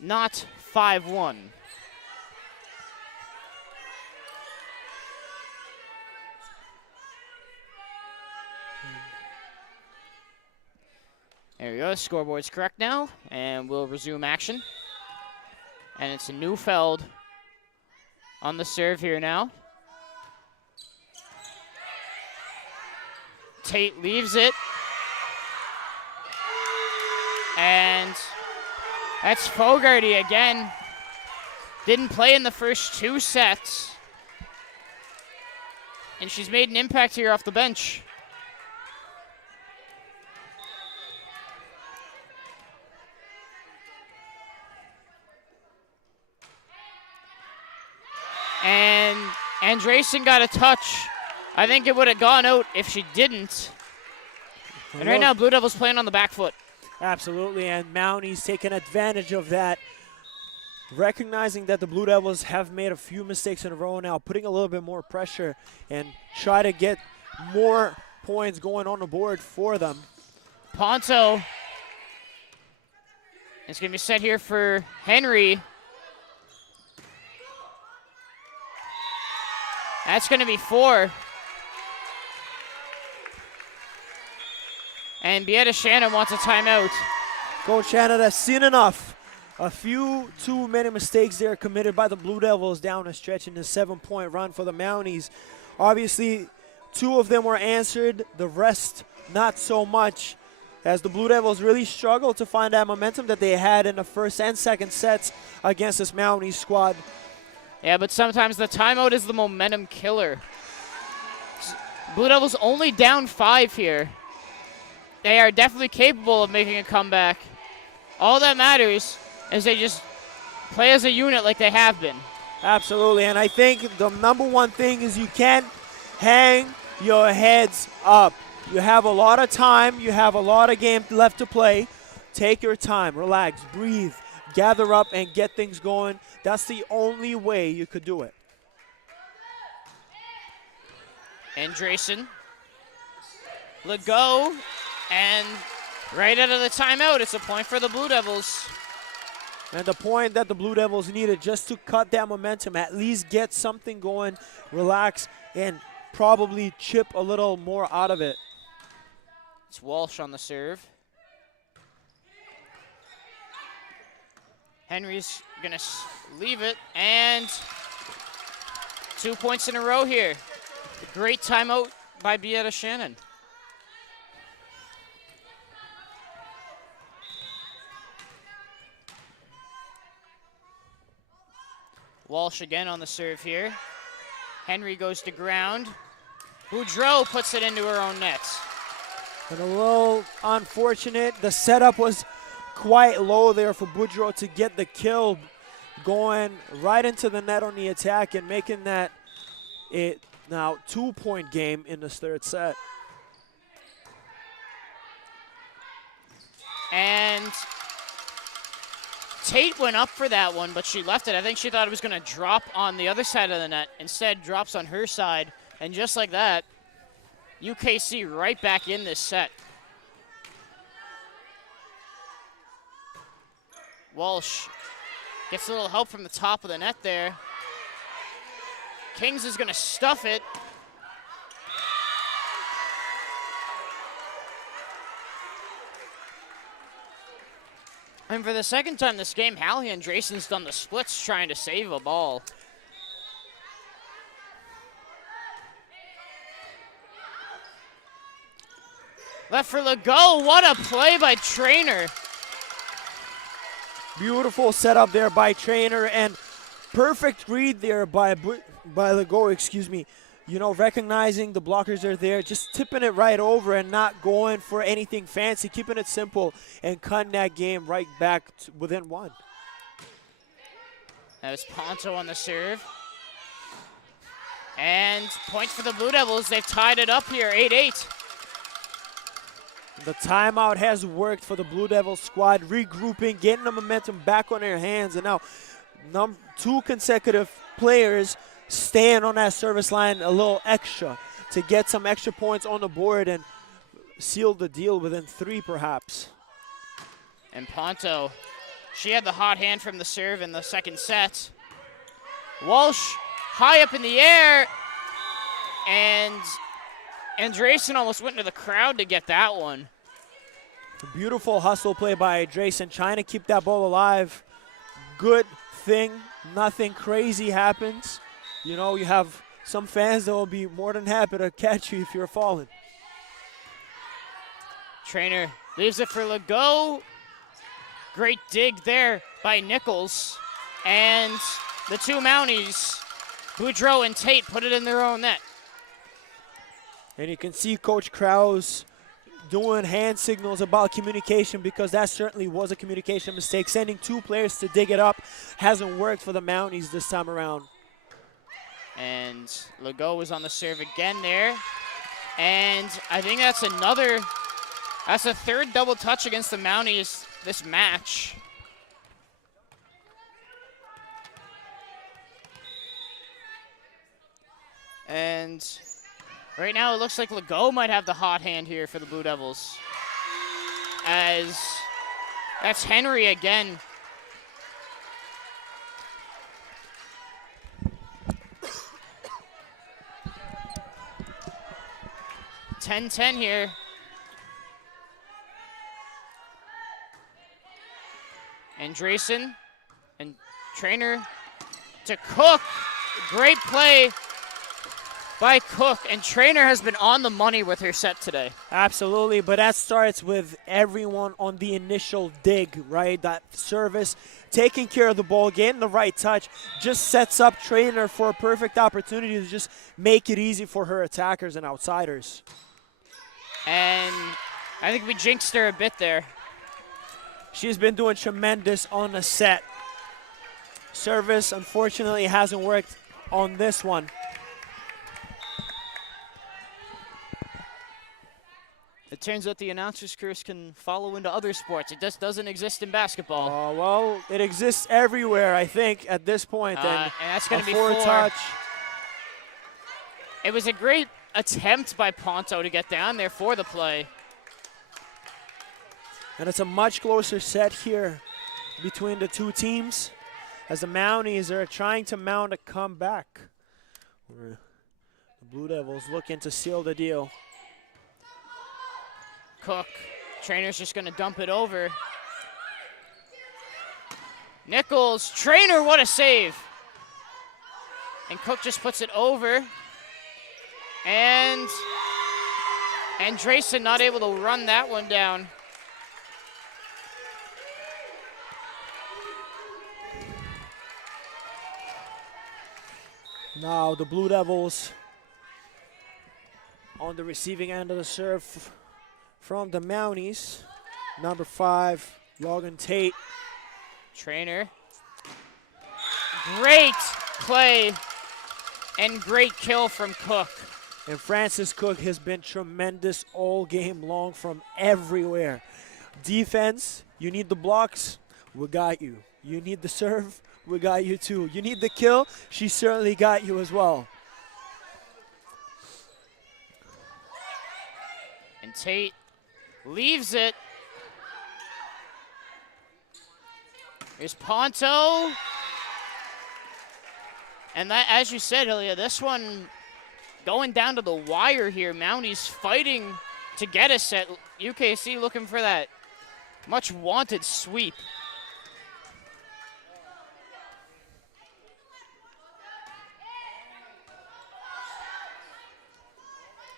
not 5-1. There we go, scoreboard's correct now, and we'll resume action. And it's a Neufeld on the serve here now. Tate leaves it. And that's Fogarty again. Didn't play in the first 2 sets. And she's made an impact here off the bench. And Andresen got a touch. I think it would have gone out if she didn't. And right now, Blue Devils playing on the back foot. Absolutely, and Mounties taking advantage of that. Recognizing that the Blue Devils have made a few mistakes in a row now, putting a little bit more pressure and try to get more points going on the board for them. Ponto. It's going to be set here for Henry. That's going to be 4. And Beata Shannon wants a timeout. Coach Shannon has seen enough. A few too many mistakes there committed by the Blue Devils down a stretch in the 7-point run for the Mounties. Obviously, 2 of them were answered, the rest not so much, as the Blue Devils really struggled to find that momentum that they had in the first and second sets against this Mounties squad. Yeah, but sometimes the timeout is the momentum killer. Blue Devils only down 5 here. They are definitely capable of making a comeback. All that matters is they just play as a unit like they have been. Absolutely, and I think the number one thing is you can't hang your heads up. You have a lot of time. You have a lot of game left to play. Take your time, relax, breathe, gather up, and get things going. That's the only way you could do it. Andresen. Legault. And right out of the timeout, it's a point for the Blue Devils. And the point that the Blue Devils needed just to cut that momentum, at least get something going, relax, and probably chip a little more out of it. It's Walsh on the serve. Henry's going to leave it, and 2 points in a row here. Great timeout by Beata Shannon. Walsh again on the serve here. Henry goes to ground. Boudreau puts it into her own net. And a little unfortunate. The setup was quite low there for Boudreau to get the kill, going right into the net on the attack and making that it now 2-point game in this third set. And Tate went up for that one, but she left it. I think she thought it was going to drop on the other side of the net. Instead, drops on her side. And just like that, UKC right back in this set. Walsh gets a little help from the top of the net there. Kings is going to stuff it. And for the second time this game, Hallie Andresen's done the splits trying to save a ball. Left for Legault. What a play by Trainer. Beautiful setup there by Trainer, and perfect read there by Legault, excuse me. You know, recognizing the blockers are there, just tipping it right over and not going for anything fancy, keeping it simple and cutting that game right back to within 1. That was Ponto on the serve. And points for the Blue Devils. They've tied it up here, 8-8. The timeout has worked for the Blue Devils squad, regrouping, getting the momentum back on their hands, and now 2 consecutive players staying on that service line a little extra to get some extra points on the board and seal the deal within 3 perhaps. And Ponto, she had the hot hand from the serve in the second set. Walsh high up in the air, and Andresen almost went into the crowd to get that one. Beautiful hustle play by Andresen, trying to keep that ball alive. Good thing, nothing crazy happens. You know, you have some fans that will be more than happy to catch you if you're falling. Trainer leaves it for Legault. Great dig there by Nichols. And the 2 Mounties, Boudreau and Tate, put it in their own net. And you can see Coach Krause doing hand signals about communication, because that certainly was a communication mistake. Sending 2 players to dig it up hasn't worked for the Mounties this time around. And Legault was on the serve again there. And I think that's another That's the third double touch against the Mounties this match. And right now it looks like Legault might have the hot hand here for the Blue Devils. As that's Henry again. (10-10) here. Andresen and Trainer to Cook. Great play by Cook, and Trainer has been on the money with her set today. Absolutely, but that starts with everyone on the initial dig, right? That service, taking care of the ball, getting the right touch, just sets up Trainer for a perfect opportunity to just make it easy for her attackers and outsiders. And I think we jinxed her a bit there. She's been doing tremendous on the set. Service, unfortunately, hasn't worked on this one. It turns out the announcer's curse can follow into other sports. It just doesn't exist in basketball. Well, it exists everywhere, I think, at this point. And that's going to be four touch. It was a great attempt by Ponto to get down there for the play. And it's a much closer set here between the two teams as the Mounties are trying to mount a comeback. The Blue Devils looking to seal the deal. Cook, Trainer's just going to dump it over. Nichols, Trainer, what a save. And Cook just puts it over. And Andresen not able to run that one down. Now the Blue Devils on the receiving end of the serve from the Mounties. Number 5, Logan Tate. Trainer. Great play and great kill from Cook. And Francis Cook has been tremendous all game long from everywhere. Defense, you need the blocks, we got you. You need the serve, we got you too. You need the kill, she certainly got you as well. And Tate leaves it. Here's Ponto. And that, as you said, Ilya, this one going down to the wire here. Mounties fighting to get a set. UKC looking for that much wanted sweep.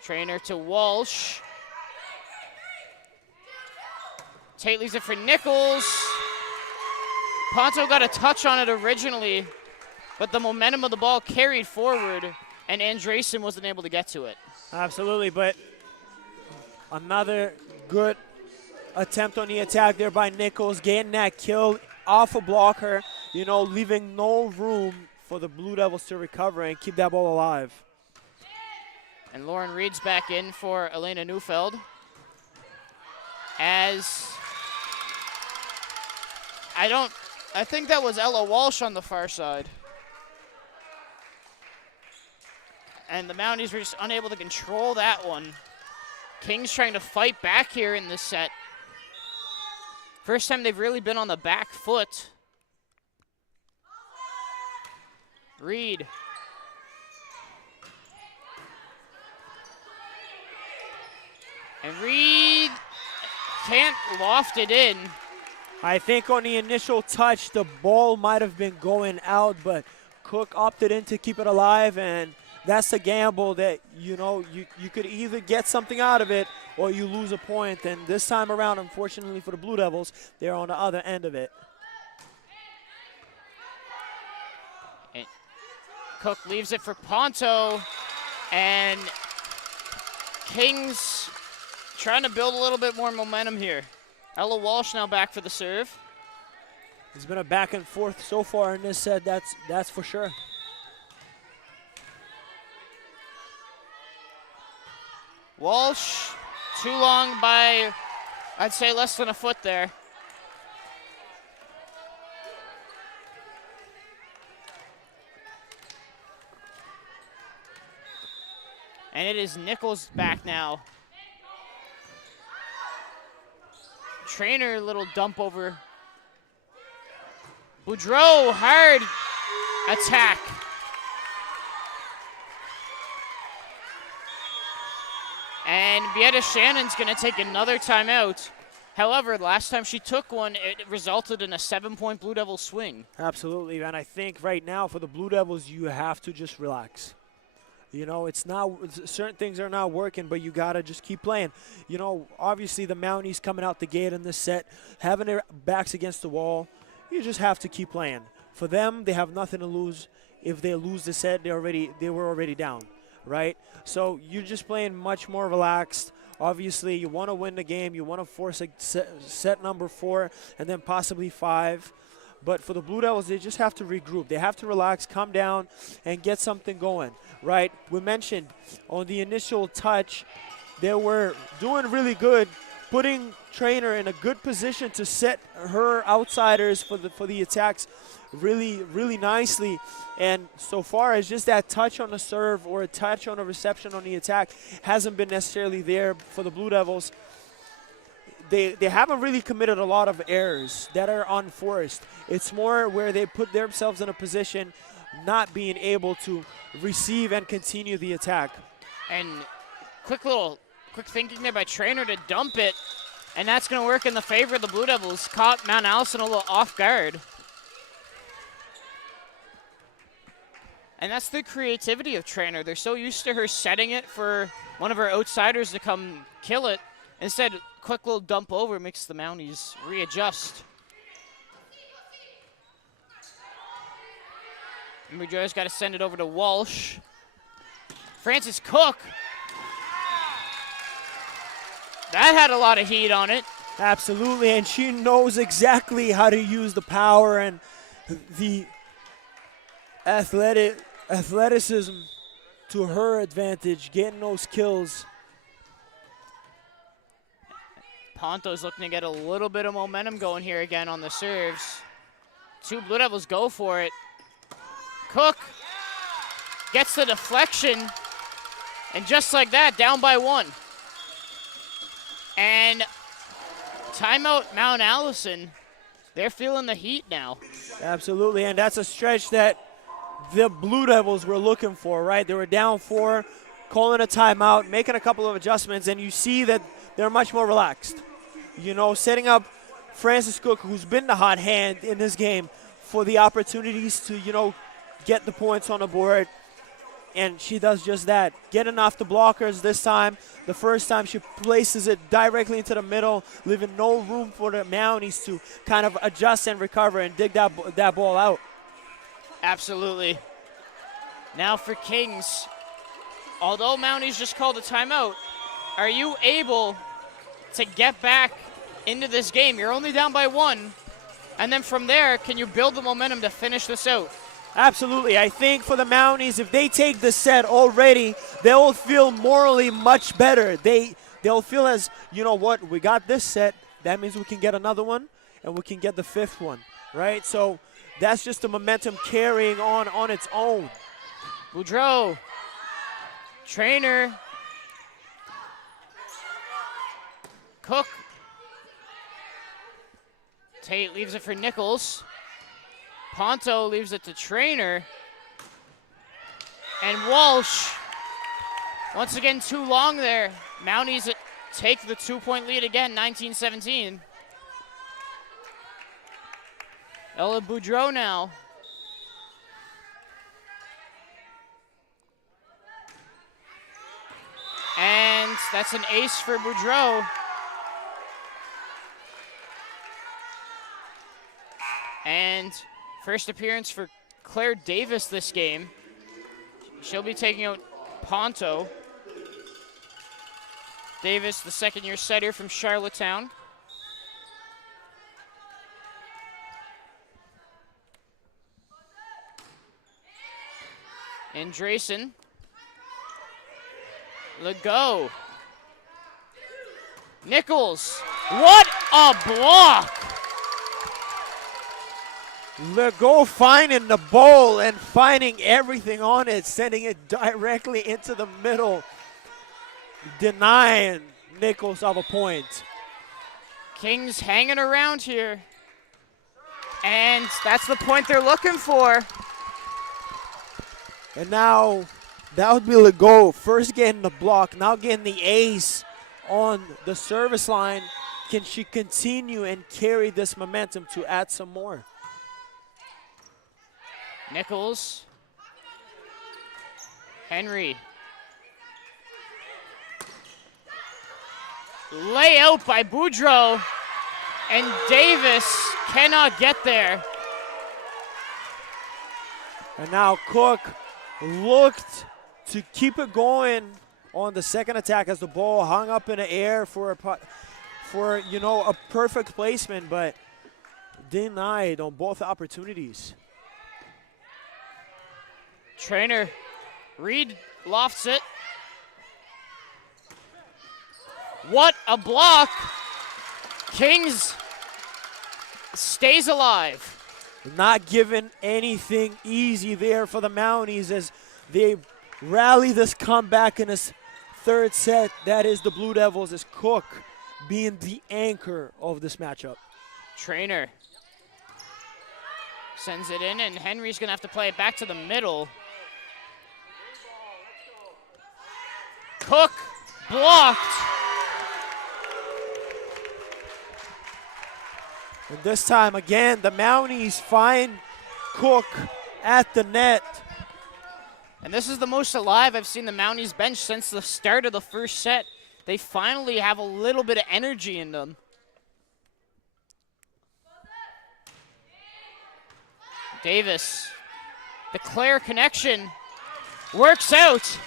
Trainer to Walsh. Tate leaves it for Nichols. Ponto got a touch on it originally, but the momentum of the ball carried forward, and Andresen wasn't able to get to it. Absolutely, but another good attempt on the attack there by Nichols, getting that kill off a blocker, you know, leaving no room for the Blue Devils to recover and keep that ball alive. And Lauren Reed's back in for Elena Neufeld. As I think that was Ella Walsh on the far side. And the Mounties were just unable to control that one. Kings trying to fight back here in this set. First time they've really been on the back foot. Reed. And Reed can't loft it in. I think on the initial touch, the ball might have been going out, but Cook opted in to keep it alive, and that's a gamble that, you know, you could either get something out of it or you lose a point. And this time around, unfortunately for the Blue Devils, they're on the other end of it. And Cook leaves it for Ponto, and Kings trying to build a little bit more momentum here. Ella Walsh now back for the serve. It's been a back and forth so far in this set, that's for sure. Walsh, too long by I'd say less than a foot there. And it is Nichols back now. Trainer, little dump over. Boudreau, hard attack. And Beata Shannon's going to take another timeout. However, last time she took one, it resulted in a 7-point Blue Devil swing. Absolutely, and I think right now for the Blue Devils, you have to just relax. You know, certain things are not working, but you got to just keep playing. You know, obviously the Mounties coming out the gate in this set, having their backs against the wall, you just have to keep playing. For them, they have nothing to lose. If they lose the set, they were already down, right? So you're just playing much more relaxed. Obviously, you want to win the game. You want to force a set number 4 and then possibly 5. But for the Blue Devils, they just have to regroup. They have to relax, calm down, and get something going, right? We mentioned on the initial touch, they were doing really good, putting Trainer in a good position to set her outsiders for the attacks really, really nicely. And so far as just that touch on the serve or a touch on a reception on the attack hasn't been necessarily there for the Blue Devils. They haven't really committed a lot of errors that are unforced. It's more where they put themselves in a position not being able to receive and continue the attack. And quick thinking there by Trainer to dump it, and that's going to work in the favor of the Blue Devils. Caught Mount Allison a little off guard. And that's the creativity of Trainer. They're so used to her setting it for one of her outsiders to come kill it. Instead, quick little dump over makes the Mounties readjust. And Boudreau's got to send it over to Walsh. Francis Cook. That had a lot of heat on it. Absolutely, and she knows exactly how to use the power and the athleticism to her advantage, getting those kills. Ponto's looking to get a little bit of momentum going here again on the serves. 2 Blue Devils go for it. Cook gets the deflection, and just like that, down by 1. And timeout Mount Allison. They're feeling the heat now. Absolutely, and that's a stretch that the Blue Devils were looking for, right? They were down 4, calling a timeout, making a couple of adjustments, and you see that they're much more relaxed. You know, setting up Francis Cook, who's been the hot hand in this game, for the opportunities to, you know, get the points on the board. And she does just that. Getting off the blockers this time. The first time she places it directly into the middle, leaving no room for the Mounties to kind of adjust and recover and dig that ball out. Absolutely. Now for Kings. Although Mounties just called a timeout, are you able to get back into this game? You're only down by 1. And then from there, can you build the momentum to finish this out? Absolutely. I think for the Mounties, if they take the set already, they'll feel morally much better. They'll feel as, you know what, we got this set. That means we can get another one, and we can get the 5th one, right? So that's just the momentum carrying on its own. Boudreau. Trainer. Cook. Tate leaves it for Nichols. Ponto leaves it to Trainer. And Walsh. Once again, too long there. Mounties take the 2-point lead again, 19-17. Ella Boudreau now. And that's an ace for Boudreau. And first appearance for Claire Davis this game. She'll be taking out Ponto. Davis, the second-year setter from Charlottetown. And Drayson. Legault. Nichols What a block! Legault finding the bowl and finding everything on it, sending it directly into the middle, denying Nichols of a point. Kings hanging around here. And that's the point they're looking for. And now that would be Legault first getting the block, now getting the ace on the service line. Can she continue and carry this momentum to add some more? Nichols. Henry. Layout by Boudreau. And Davis cannot get there. And now Cook looked to keep it going on the second attack as the ball hung up in the air for a perfect placement, but denied on both opportunities. Trainer, Reed lofts it. What a block. Kings stays alive. Not giving anything easy there for the Mounties as they rally this comeback in this third set. That is the Blue Devils, as Cook being the anchor of this matchup. Trainer sends it in, and Henry's going to have to play it back to the middle. Cook blocked. And this time, again, the Mounties find Cook at the net. And this is the most alive I've seen the Mounties bench since the start of the first set. They finally have a little bit of energy in them. Davis, the Claire connection works out.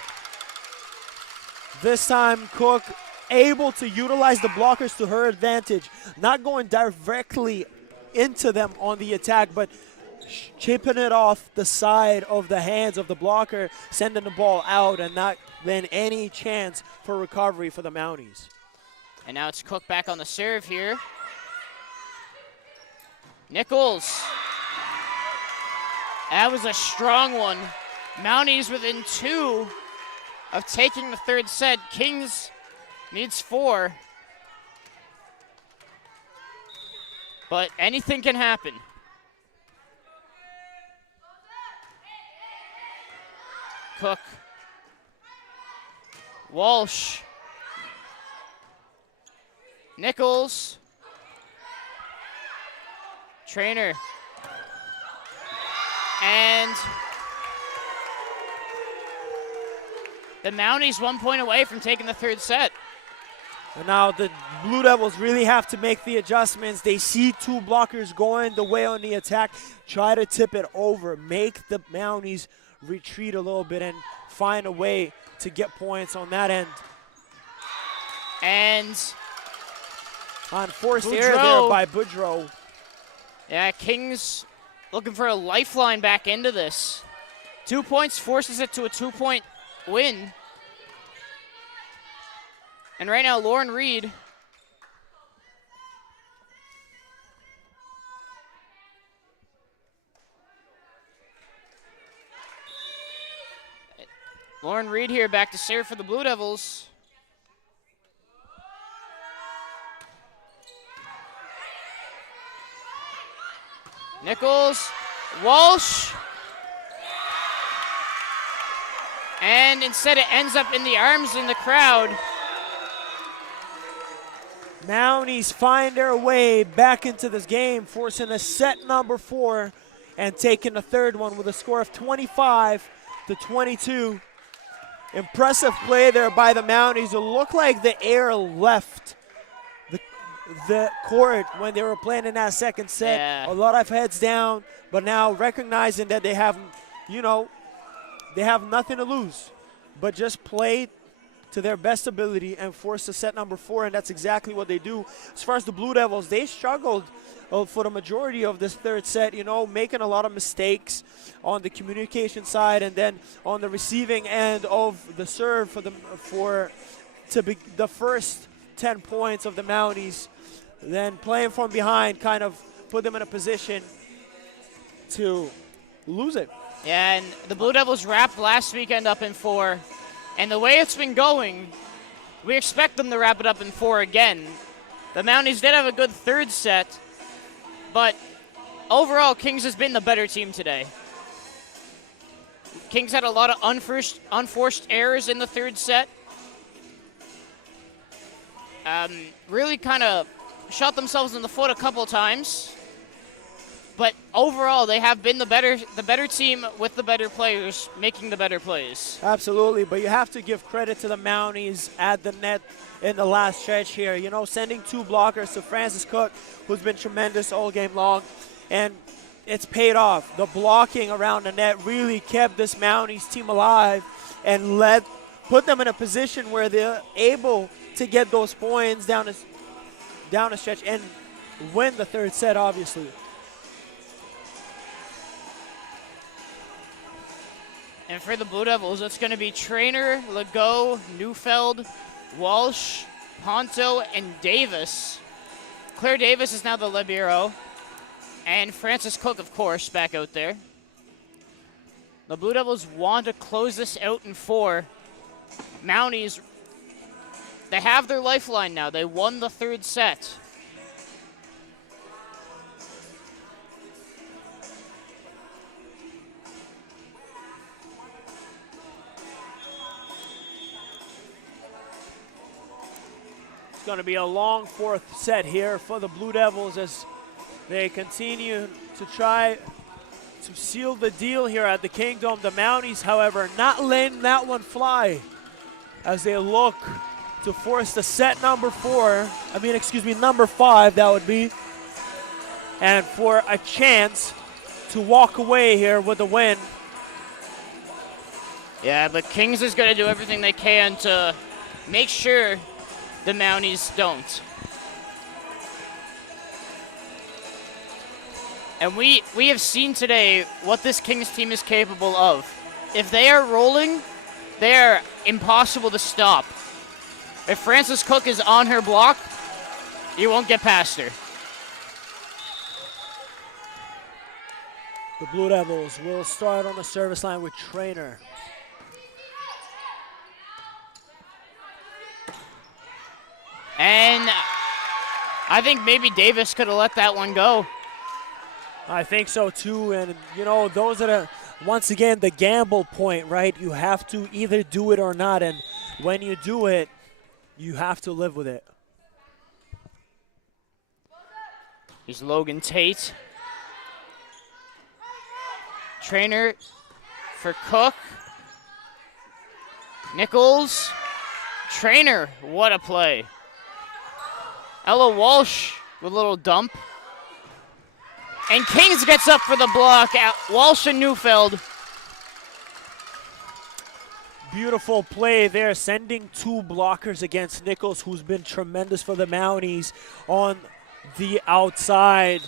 This time, Cook able to utilize the blockers to her advantage, not going directly into them on the attack, but chipping it off the side of the hands of the blocker, sending the ball out, and not then any chance for recovery for the Mounties. And now it's Cook back on the serve here. Nichols. That was a strong one. Mounties within 2 of taking the third set. Kings needs 4. But anything can happen. Cook. Walsh. Nichols. Trainer. And the Mounties 1 point away from taking the third set. And now the Blue Devils really have to make the adjustments. They see 2 blockers going the way on the attack. Try to tip it over. Make the Mounties retreat a little bit and find a way to get points on that end. And on forced error there by Boudreau. Yeah, Kings looking for a lifeline back into this. 2 points forces it to a 2-point win. And right now, Lauren Reed here back to serve for the Blue Devils. Nichols, Walsh. And instead it ends up in the arms in the crowd. Mounties find their way back into this game, forcing a set number 4 and taking the third one with a score of 25-22. Impressive play there by the Mounties. It looked like the air left the court when they were playing in that second set. Yeah. A lot of heads down, but now recognizing that they have, they have nothing to lose, but just played to their best ability and forced a set number 4, and that's exactly what they do. As far as the Blue Devils, they struggled for the majority of this third set, making a lot of mistakes on the communication side and then on the receiving end of the serve to be the first 10 points of the Mounties, then playing from behind kind of put them in a position to lose it. Yeah, and the Blue Devils wrapped last weekend up in 4. And the way it's been going, we expect them to wrap it up in 4 again. The Mounties did have a good third set, but overall, Kings has been the better team today. Kings had a lot of unforced errors in the third set. Really kind of shot themselves in the foot a couple times. But overall, they have been the better team with the better players, making the better plays. Absolutely, but you have to give credit to the Mounties at the net in the last stretch here. You know, sending 2 blockers to Francis Cook, who's been tremendous all game long, and it's paid off. The blocking around the net really kept this Mounties team alive and put them in a position where they're able to get those points down a stretch and win the third set, obviously. And for the Blue Devils, it's going to be Trainer, Legault, Neufeld, Walsh, Ponto, and Davis. Claire Davis is now the libero. And Francis Cook, of course, back out there. The Blue Devils want to close this out in 4. Mounties, they have their lifeline now. They won the third set. It's going to be a long 4th set here for the Blue Devils as they continue to try to seal the deal here at the Kingdom. The Mounties, however, not letting that one fly as they look to force the set number 5, that would be, and for a chance to walk away here with a win. Yeah, but Kings is going to do everything they can to make sure the Mounties don't. And we have seen today what this Kings team is capable of. If they are rolling, they are impossible to stop. If Francis Cook is on her block, you won't get past her. The Blue Devils will start on the service line with Trainer. And I think maybe Davis could have let that one go. I think so too, and you know, those are once again the gamble point, right? You have to either do it or not, and when you do it, you have to live with it. Here's Logan Tate. Trainer for Cook. Nichols. Trainer, what a play. Ella Walsh with a little dump. And Kings gets up for the block at Walsh and Neufeld. Beautiful play there, sending 2 blockers against Nichols, who's been tremendous for the Mounties on the outside,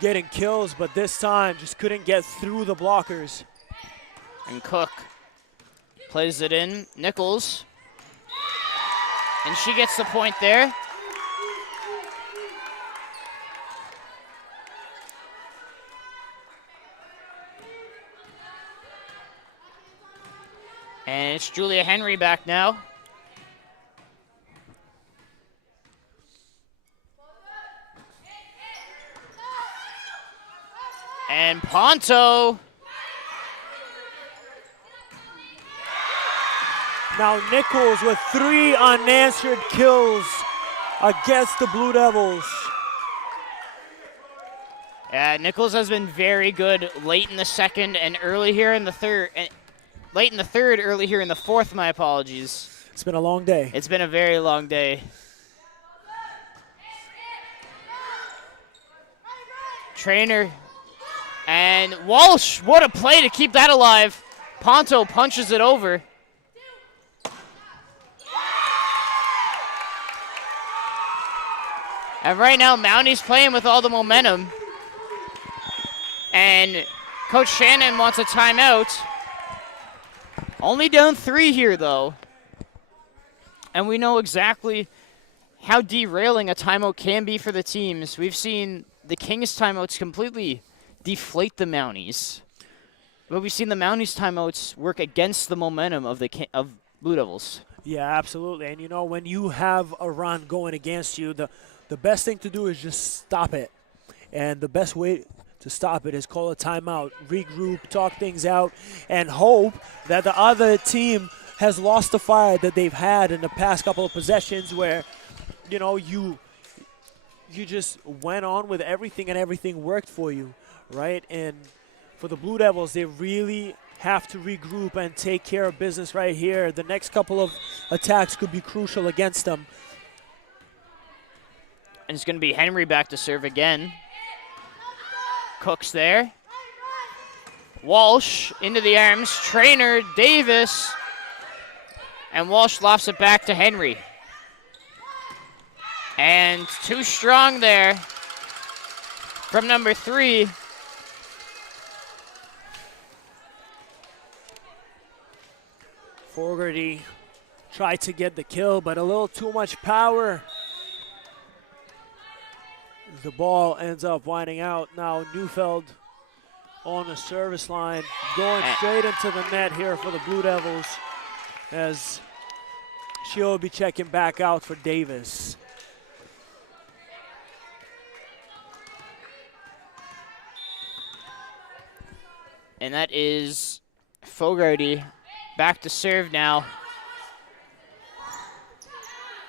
getting kills, but this time just couldn't get through the blockers. And Cook plays it in. Nichols. And she gets the point there. And it's Julia Henry back now. And Ponto. Now Nichols with 3 unanswered kills against the Blue Devils. Yeah, Nichols has been very good late in the second and early here in the third. Late in the third, early here in the fourth, my apologies. It's been a long day. It's been a very long day. Trainer and Walsh, what a play to keep that alive. Ponto punches it over. And right now, Mounties playing with all the momentum. And Coach Shannon wants a timeout. Only down 3 here, though. And we know exactly how derailing a timeout can be for the teams. We've seen the Kings timeouts completely deflate the Mounties. But we've seen the Mounties timeouts work against the momentum of of Blue Devils. Yeah, absolutely. And, you know, when you have a run going against you, the best thing to do is just stop it. And the best way to stop it is call a timeout, regroup, talk things out, and hope that the other team has lost the fire that they've had in the past couple of possessions where, you know, you just went on with everything and everything worked for you, right? And for the Blue Devils, they really have to regroup and take care of business right here. The next couple of attacks could be crucial against them. And it's going to be Henry back to serve again. Cooks there. Walsh into the arms. Trainer, Davis. And Walsh lofts it back to Henry. And too strong there from number 3. Fogarty tried to get the kill, but a little too much power. The ball ends up winding out. Now Neufeld on the service line, going straight into the net here for the Blue Devils, as she'll be checking back out for Davis. And that is Fogarty back to serve now.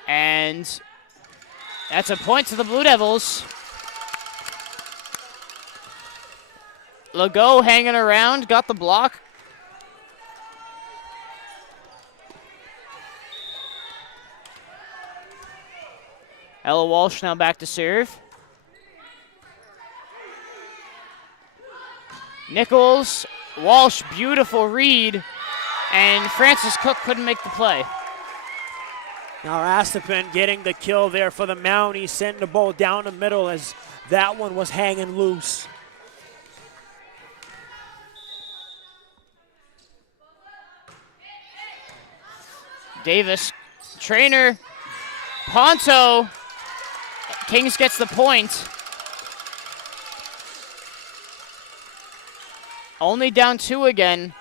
And that's a point to the Blue Devils. Legault hanging around, got the block. Ella Walsh now back to serve. Nichols, Walsh, beautiful read, and Francis Cook couldn't make the play. Now Astapin getting the kill there for the Mounties, sending the ball down the middle as that one was hanging loose. Davis, Trainer, Ponto. Kings gets the point. Only down 2 again.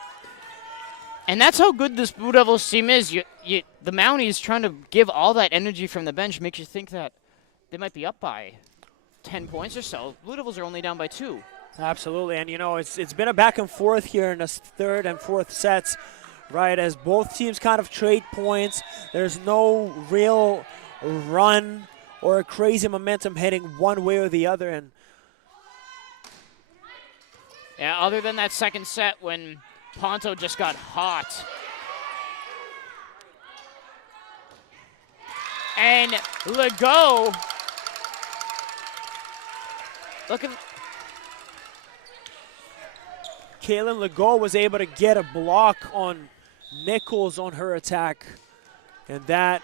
And that's how good this Blue Devils team is. The Mounties trying to give all that energy from the bench makes you think that they might be up by 10 points or so. Blue Devils are only down by 2. Absolutely, and you know, it's been a back and forth here in the third and fourth sets, right, as both teams kind of trade points. There's no real run or a crazy momentum heading one way or the other. And yeah, other than that second set when Ponto just got hot. And Legault, look at Kaylin Legault was able to get a block on Nichols on her attack, and that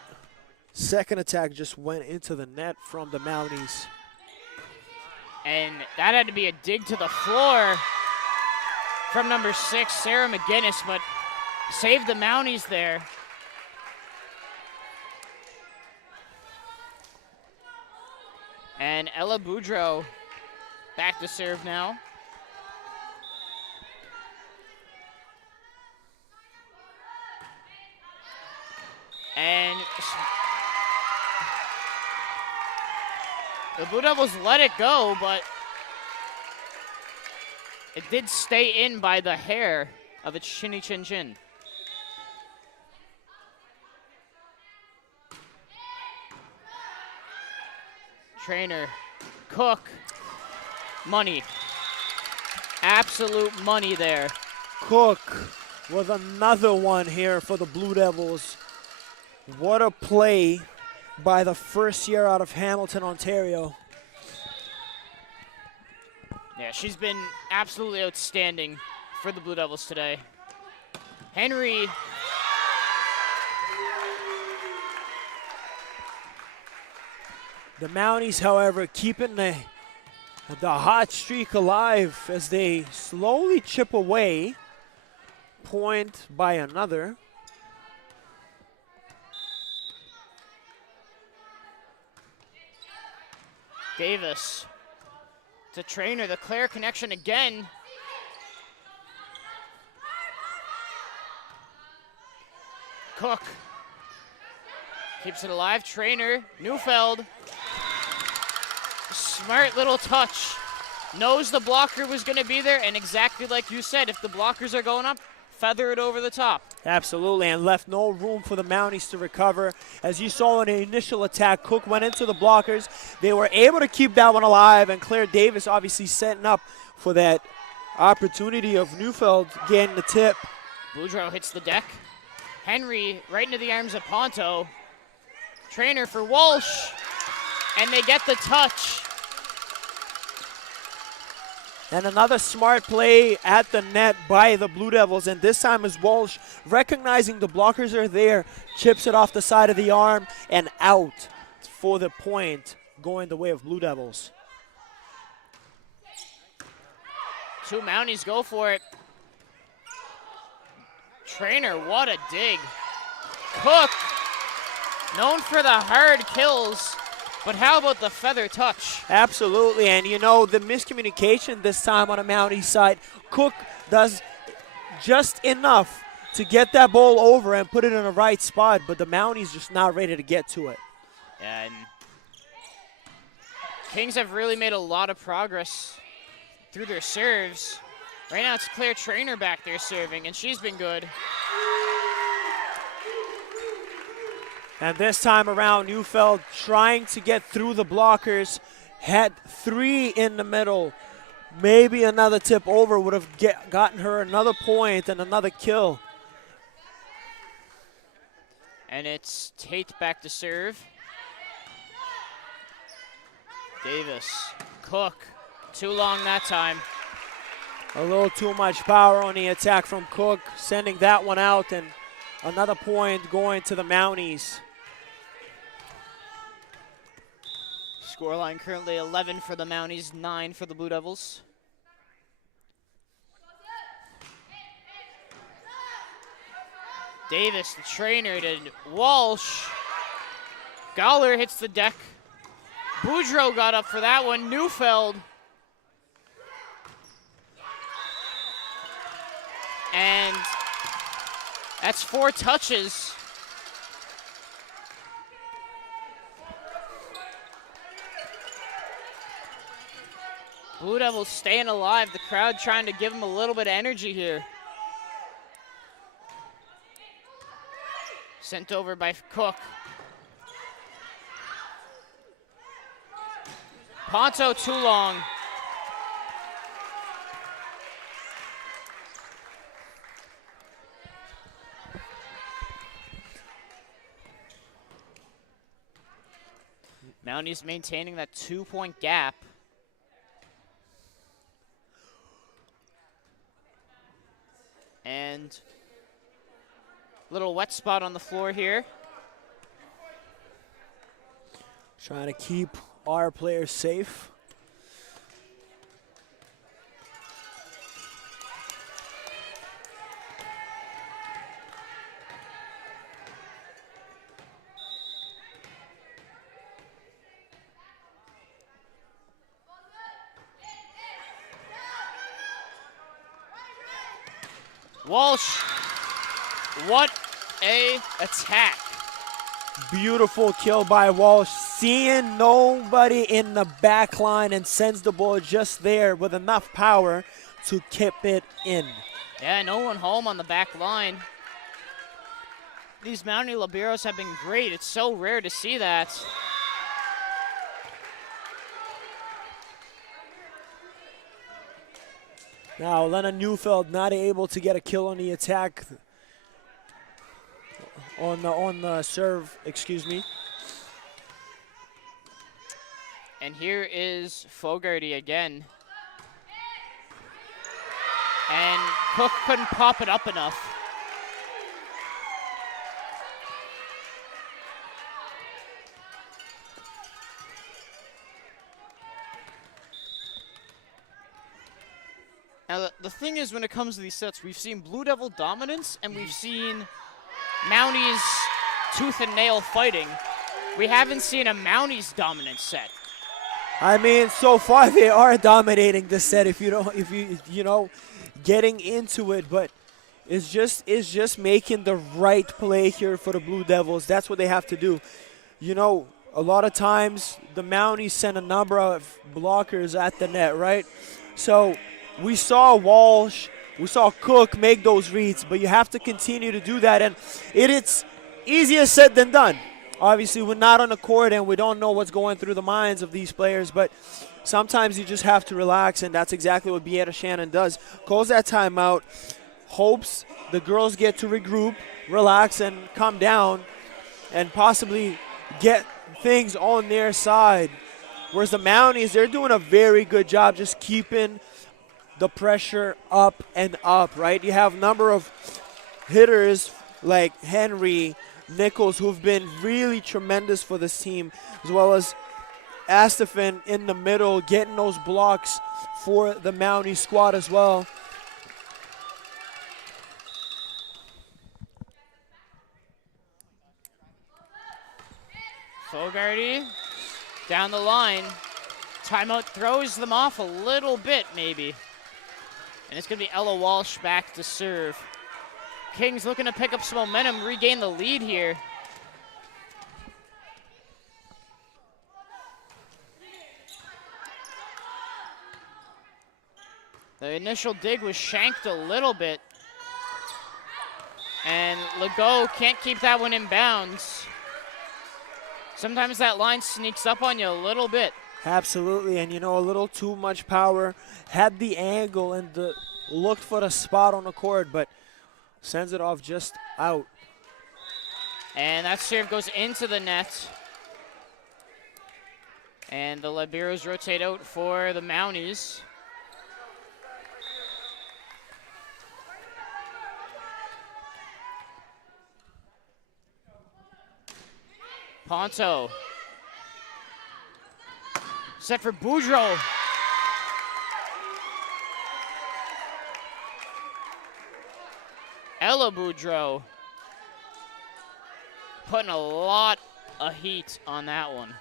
second attack just went into the net from the Mounties. And that had to be a dig to the floor from number 6, Sarah McGinnis, but saved the Mounties there. And Ella Boudreau back to serve now. And the Blue Devils let it go, but it did stay in by the hair of its chinny chin chin. Trainer, Cook, money. Absolute money there. Cook with another one here for the Blue Devils. What a play by the first year out of Hamilton, Ontario. Yeah, she's been absolutely outstanding for the Blue Devils today. Henry. The Mounties, however, keeping the hot streak alive as they slowly chip away, point by another. Davis to Trainer, the Claire connection again. Cook keeps it alive. Trainer, Neufeld. Smart little touch. Knows the blocker was going to be there, and exactly like you said, if the blockers are going up, feather it over the top. Absolutely, and left no room for the Mounties to recover. As you saw in the initial attack, Cook went into the blockers. They were able to keep that one alive, and Claire Davis obviously setting up for that opportunity of Neufeld getting the tip. Boudreaux hits the deck. Henry right into the arms of Ponto. Trainer for Walsh, and they get the touch. And another smart play at the net by the Blue Devils, and this time is Walsh recognizing the blockers are there, chips it off the side of the arm and out for the point, going the way of Blue Devils. Two Mounties go for it. Trainer, what a dig. Cook, known for the hard kills, but how about the feather touch? Absolutely, and you know, the miscommunication this time on a Mountie side, Cook does just enough to get that ball over and put it in the right spot, but the Mounties just not ready to get to it. And Kings have really made a lot of progress through their serves. Right now it's Claire Trainer back there serving, and she's been good. And this time around, Neufeld trying to get through the blockers, had three in the middle. Maybe another tip over would have gotten her another point and another kill. And it's Tate back to serve. Davis, Cook, too long that time. A little too much power on the attack from Cook, sending that one out, and another point going to the Mounties. Scoreline currently 11 for the Mounties, 9 for the Blue Devils. Davis, the Trainer, to Walsh. Gowler hits the deck. Boudreaux got up for that one. Neufeld. And that's 4 touches. Blue Devils staying alive. The crowd trying to give them a little bit of energy here. Sent over by Cook. Ponto too long. Mounties maintaining that 2-point gap. And little wet spot on the floor here. Trying to keep our players safe. Walsh, what a attack. Beautiful kill by Walsh, seeing nobody in the back line and sends the ball just there with enough power to keep it in. Yeah, no one home on the back line. These Mountie liberos have been great. It's so rare to see that. Now, Lena Neufeld not able to get a kill on the attack, on the serve, excuse me. And here is Fogarty again. And Cook couldn't pop it up enough. Now, the thing is, when it comes to these sets, we've seen Blue Devil dominance, and we've seen Mounties tooth and nail fighting. We haven't seen a Mounties dominant set. I mean, so far they are dominating the set. If you know, getting into it, but it's just making the right play here for the Blue Devils. That's what they have to do. You know, a lot of times the Mounties send a number of blockers at the net, right? So we saw Walsh, we saw Cook make those reads, but you have to continue to do that, and it's easier said than done. Obviously, we're not on the court, and we don't know what's going through the minds of these players, but sometimes you just have to relax, and that's exactly what Beata Shannon does. Calls that timeout, hopes the girls get to regroup, relax, and come down, and possibly get things on their side. Whereas the Mounties, they're doing a very good job just keeping the pressure up and up, right? You have a number of hitters like Henry, Nichols, who've been really tremendous for this team, as well as Astafin in the middle, getting those blocks for the Mountie squad as well. Fogarty down the line. Timeout throws them off a little bit, maybe. And it's going to be Ella Walsh back to serve. Kings looking to pick up some momentum, regain the lead here. The initial dig was shanked a little bit. And Legault can't keep that one in bounds. Sometimes that line sneaks up on you a little bit. Absolutely, and you know, a little too much power. Had the angle and looked for the spot on the court, but sends it off just out. And that serve goes into the net. And the liberos rotate out for the Mounties. Ponto. Set for Boudreau. Ella Boudreau. Putting a lot of heat on that one.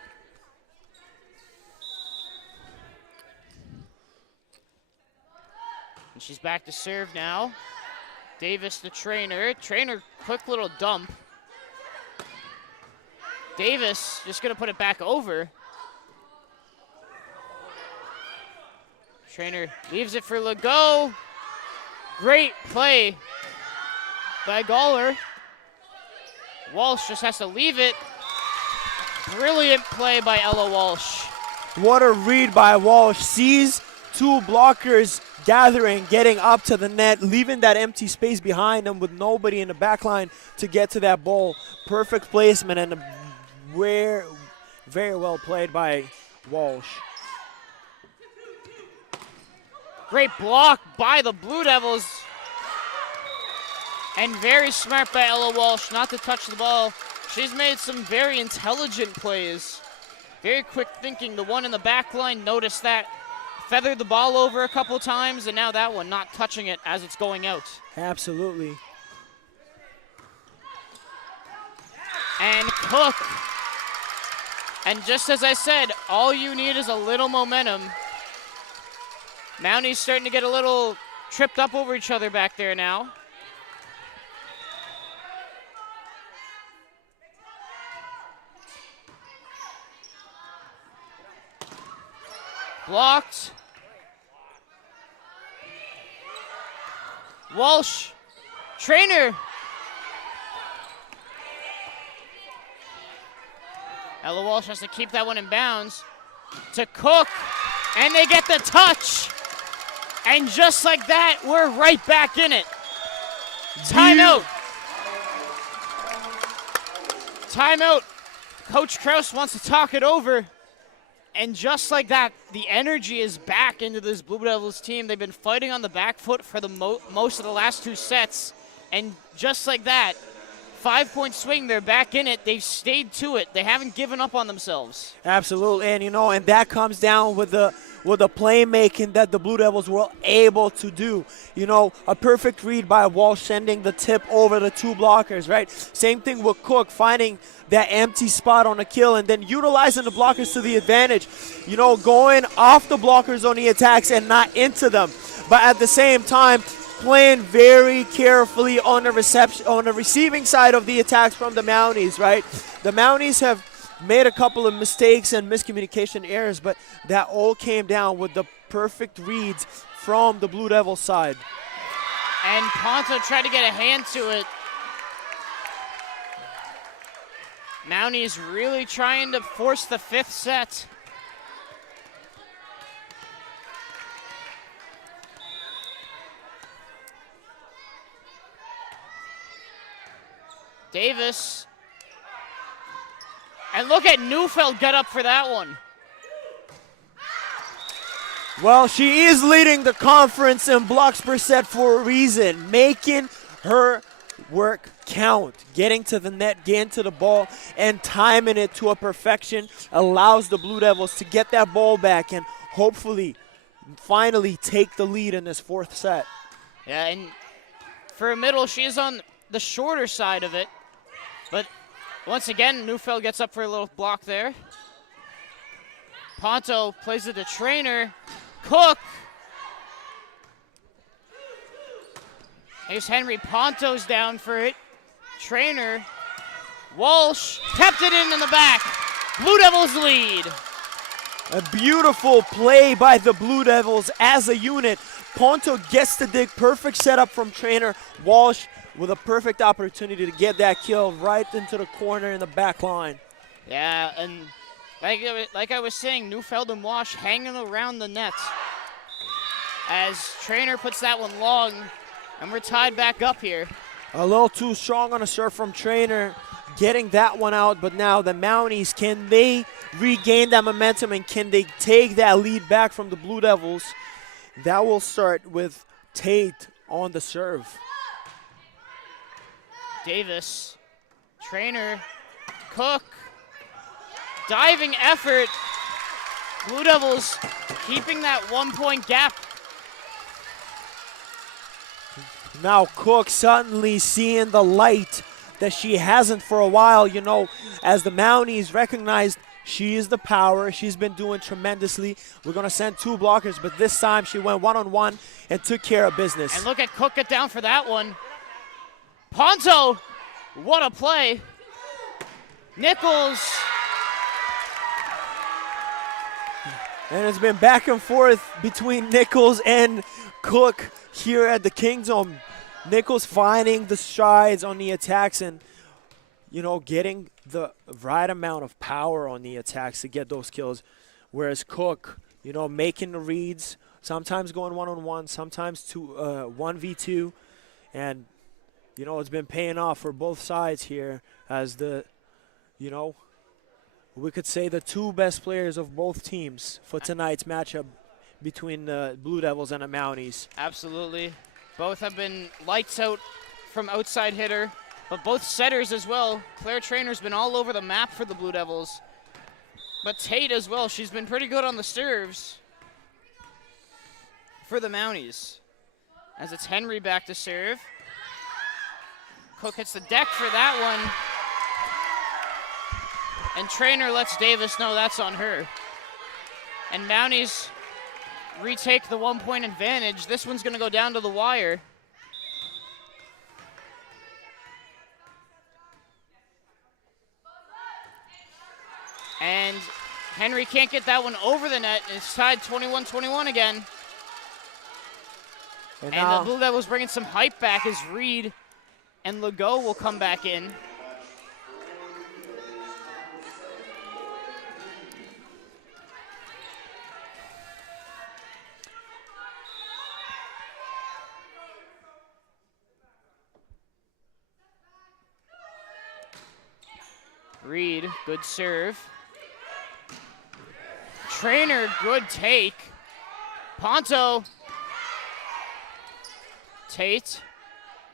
And she's back to serve now. Davis, the trainer. Trainer, quick little dump. Davis just gonna put it back over. Trainer leaves it for Legault. Great play by Gawler. Walsh just has to leave it. Brilliant play by Ella Walsh. What a read by Walsh. Sees two blockers gathering, getting up to the net, leaving that empty space behind them with nobody in the back line to get to that ball. Perfect placement and very well played by Walsh. Great block by the Blue Devils. And very smart by Ella Walsh not to touch the ball. She's made some very intelligent plays. Very quick thinking. The one in the back line, noticed that. Feathered the ball over a couple times, and now that one not touching it as it's going out. Absolutely. And Cook. And just as I said, all you need is a little momentum. Mounties starting to get a little tripped up over each other back there now. Blocked. Walsh. Trainer. Ella Walsh has to keep that one in bounds. To Cook. And they get the touch. And just like that, we're right back in it. Timeout. Timeout. Coach Kraus wants to talk it over. And just like that, the energy is back into this Blue Devils team. They've been fighting on the back foot for the most of the last two sets. And just like that, 5-point swing, they're back in it. They've stayed to it. They haven't given up on themselves. Absolutely, and you know, and that comes down with with the playmaking that the Blue Devils were able to do. You know, a perfect read by Walsh, sending the tip over the 2 blockers, right? Same thing with Cook, finding that empty spot on the kill and then utilizing the blockers to the advantage. You know, going off the blockers on the attacks and not into them. But at the same time, playing very carefully on the receiving side of the attacks from the Mounties, right? The Mounties have made a couple of mistakes and miscommunication errors, but that all came down with the perfect reads from the Blue Devils side. And Ponto tried to get a hand to it. Mounties really trying to force the 5th set. Davis. And look at Neufeld get up for that one. Well, she is leading the conference in blocks per set for a reason, making her work count. Getting to the net, getting to the ball, and timing it to a perfection allows the Blue Devils to get that ball back and hopefully finally take the lead in this 4th set. Yeah, and for a middle, she is on the shorter side of it. But once again, Neufeld gets up for a little block there. Ponto plays it to Trainer. Cook. Here's Henry. Ponto's down for it. Trainer. Walsh kept it in the back. Blue Devils lead. A beautiful play by the Blue Devils as a unit. Ponto gets the dig. Perfect setup from Trainer. Walsh with a perfect opportunity to get that kill right into the corner in the back line. Yeah, and like I was saying, Neufeld and Walsh hanging around the net as Trainer puts that one long, and we're tied back up here. A little too strong on a serve from Trainer, getting that one out, but now the Mounties, can they regain that momentum and can they take that lead back from the Blue Devils? That will start with Tate on the serve. Davis, Trainer, Cook, diving effort. Blue Devils keeping that 1-point gap. Now Cook suddenly seeing the light that she hasn't for a while, you know, as the Mounties recognized she is the power. She's been doing tremendously. We're going to send 2 blockers, but this time she went one-on-one and took care of business. And look at Cook get down for that one. Ponto, what a play. Nichols. And it's been back and forth between Nichols and Cook here at the King's Home. Nichols finding the strides on the attacks and, you know, getting the right amount of power on the attacks to get those kills. Whereas Cook, you know, making the reads, sometimes going one-on-one, sometimes 1v2. And, you know, it's been paying off for both sides here as the, you know, we could say the 2 best players of both teams for tonight's matchup between the Blue Devils and the Mounties. Absolutely. Both have been lights out from outside hitter, but both setters as well. Claire Trainer's been all over the map for the Blue Devils. But Tate as well, she's been pretty good on the serves for the Mounties. As it's Henry back to serve. Cook hits the deck for that one. And Trainer lets Davis know that's on her. And Mounties retake the 1-point advantage. This one's going to go down to the wire. And Henry can't get that one over the net. It's tied 21-21 again. And the Blue Devils bringing some hype back as Reed and Legault will come back in. Reed, good serve. Trainer, good take. Ponto. Tate.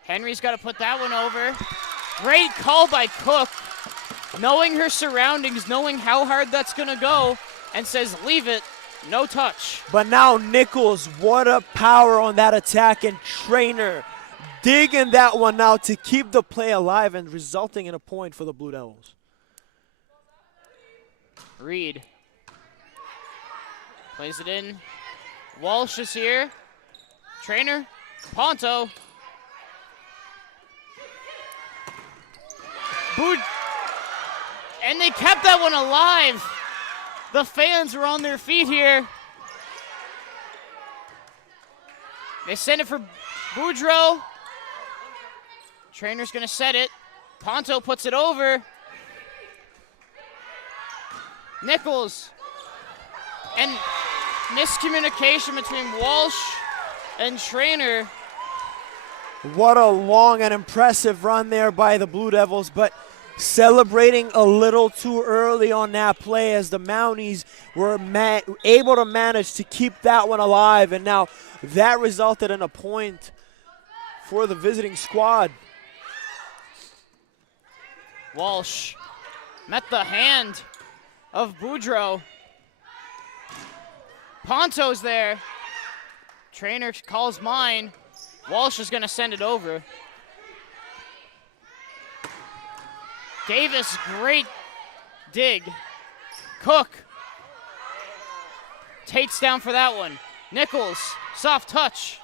Henry's got to put that one over. Great call by Cook. Knowing her surroundings, knowing how hard that's going to go, and says leave it. No touch. But now Nichols, what a power on that attack, and Trainer digging that one out to keep the play alive and resulting in a point for the Blue Devils. Reed plays it in. Walsh is here. Trainer, Ponto. And they kept that one alive. The fans were on their feet here. They send it for Boudreaux. Trainer's gonna set it. Ponto puts it over. Nichols. And miscommunication between Walsh and Trainer. What a long and impressive run there by the Blue Devils, but celebrating a little too early on that play as the Mounties were able to manage to keep that one alive, and now that resulted in a point for the visiting squad. Walsh met the hand of Boudreaux. Ponto's there. Trainer calls mine. Walsh is gonna send it over. Davis, great dig. Cook. Tate's down for that one. Nichols, soft touch.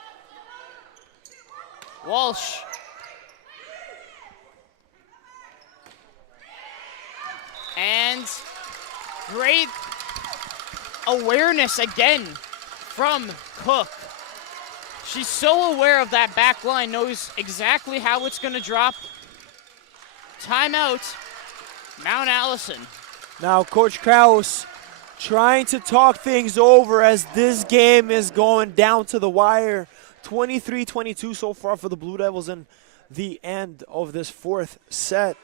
Walsh. And great awareness again from Cook. She's so aware of that back line, knows exactly how it's going to drop. Timeout, Mount Allison. Now Coach Krause trying to talk things over as this game is going down to the wire. 23-22 so far for the Blue Devils in the end of this fourth set.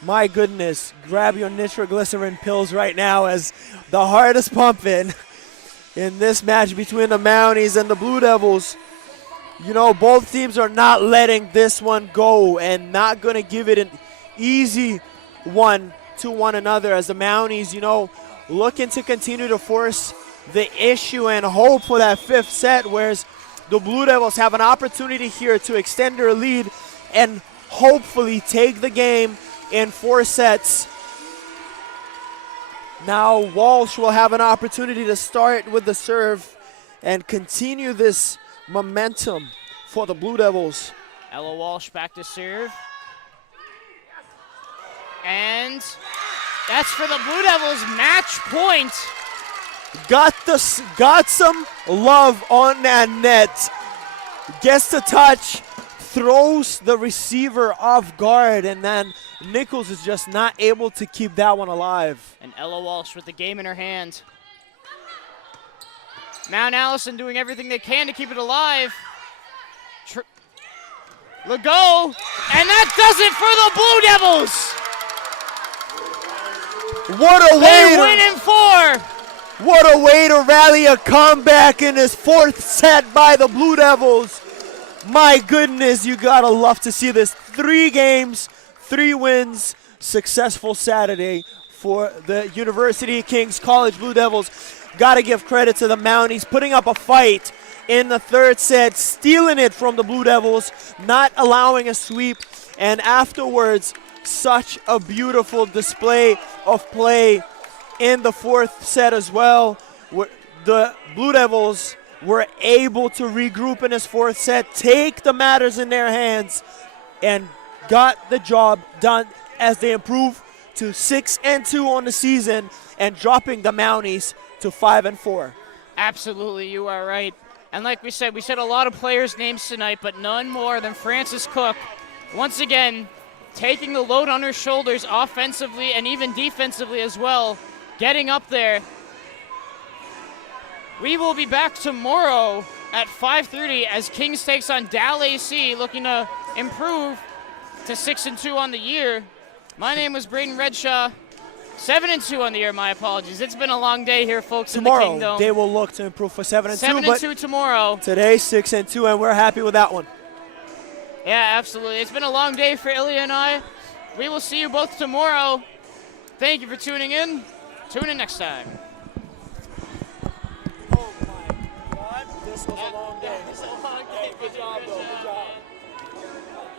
My goodness, grab your nitroglycerin pills right now as the heart is pumping in this match between the Mounties and the Blue Devils. You know, both teams are not letting this one go and not going to give it an easy one to one another as the Mounties, you know, looking to continue to force the issue and hope for that fifth set, whereas the Blue Devils have an opportunity here to extend their lead and hopefully take the game in 4 sets. Now Walsh will have an opportunity to start with the serve and continue this momentum for the Blue Devils. Ella Walsh back to serve. And that's for the Blue Devils, match point. Got some love on that net. Gets the touch, throws the receiver off guard, and then Nichols is just not able to keep that one alive. And Ella Walsh with the game in her hand. Mount Allison doing everything they can to keep it alive. Legault, and that does it for the Blue Devils. What a They win in 4. What a way to rally a comeback in this 4th set by the Blue Devils. My goodness, you gotta love to see this. 3 games, 3 wins, successful Saturday for the University of Kings College Blue Devils. Gotta give credit to the Mounties, putting up a fight in the 3rd set, stealing it from the Blue Devils, not allowing a sweep, and afterwards, such a beautiful display of play in the 4th set as well. The Blue Devils were able to regroup in this 4th set, take the matters in their hands, and got the job done as they improve to 6-2 on the season and dropping the Mounties to 5-4. Absolutely, you are right. And like we said a lot of players' names tonight, but none more than Frances Cook. Once again, taking the load on her shoulders offensively and even defensively as well, getting up there. We will be back tomorrow at 5:30 as Kings takes on Dal AC, looking to improve to 6-2 on the year. My name was Braden Redshaw. 7-2 on the year, my apologies. It's been a long day here, folks, in the Kingdom. Tomorrow, they will look to improve for 7-2. 7-2 tomorrow. Today, 6-2, and we're happy with that one. Yeah, absolutely. It's been a long day for Ilya and I. We will see you both tomorrow. Thank you for tuning in. Tune in next time. This was a long day. It's a long day. Good job, though. Good job.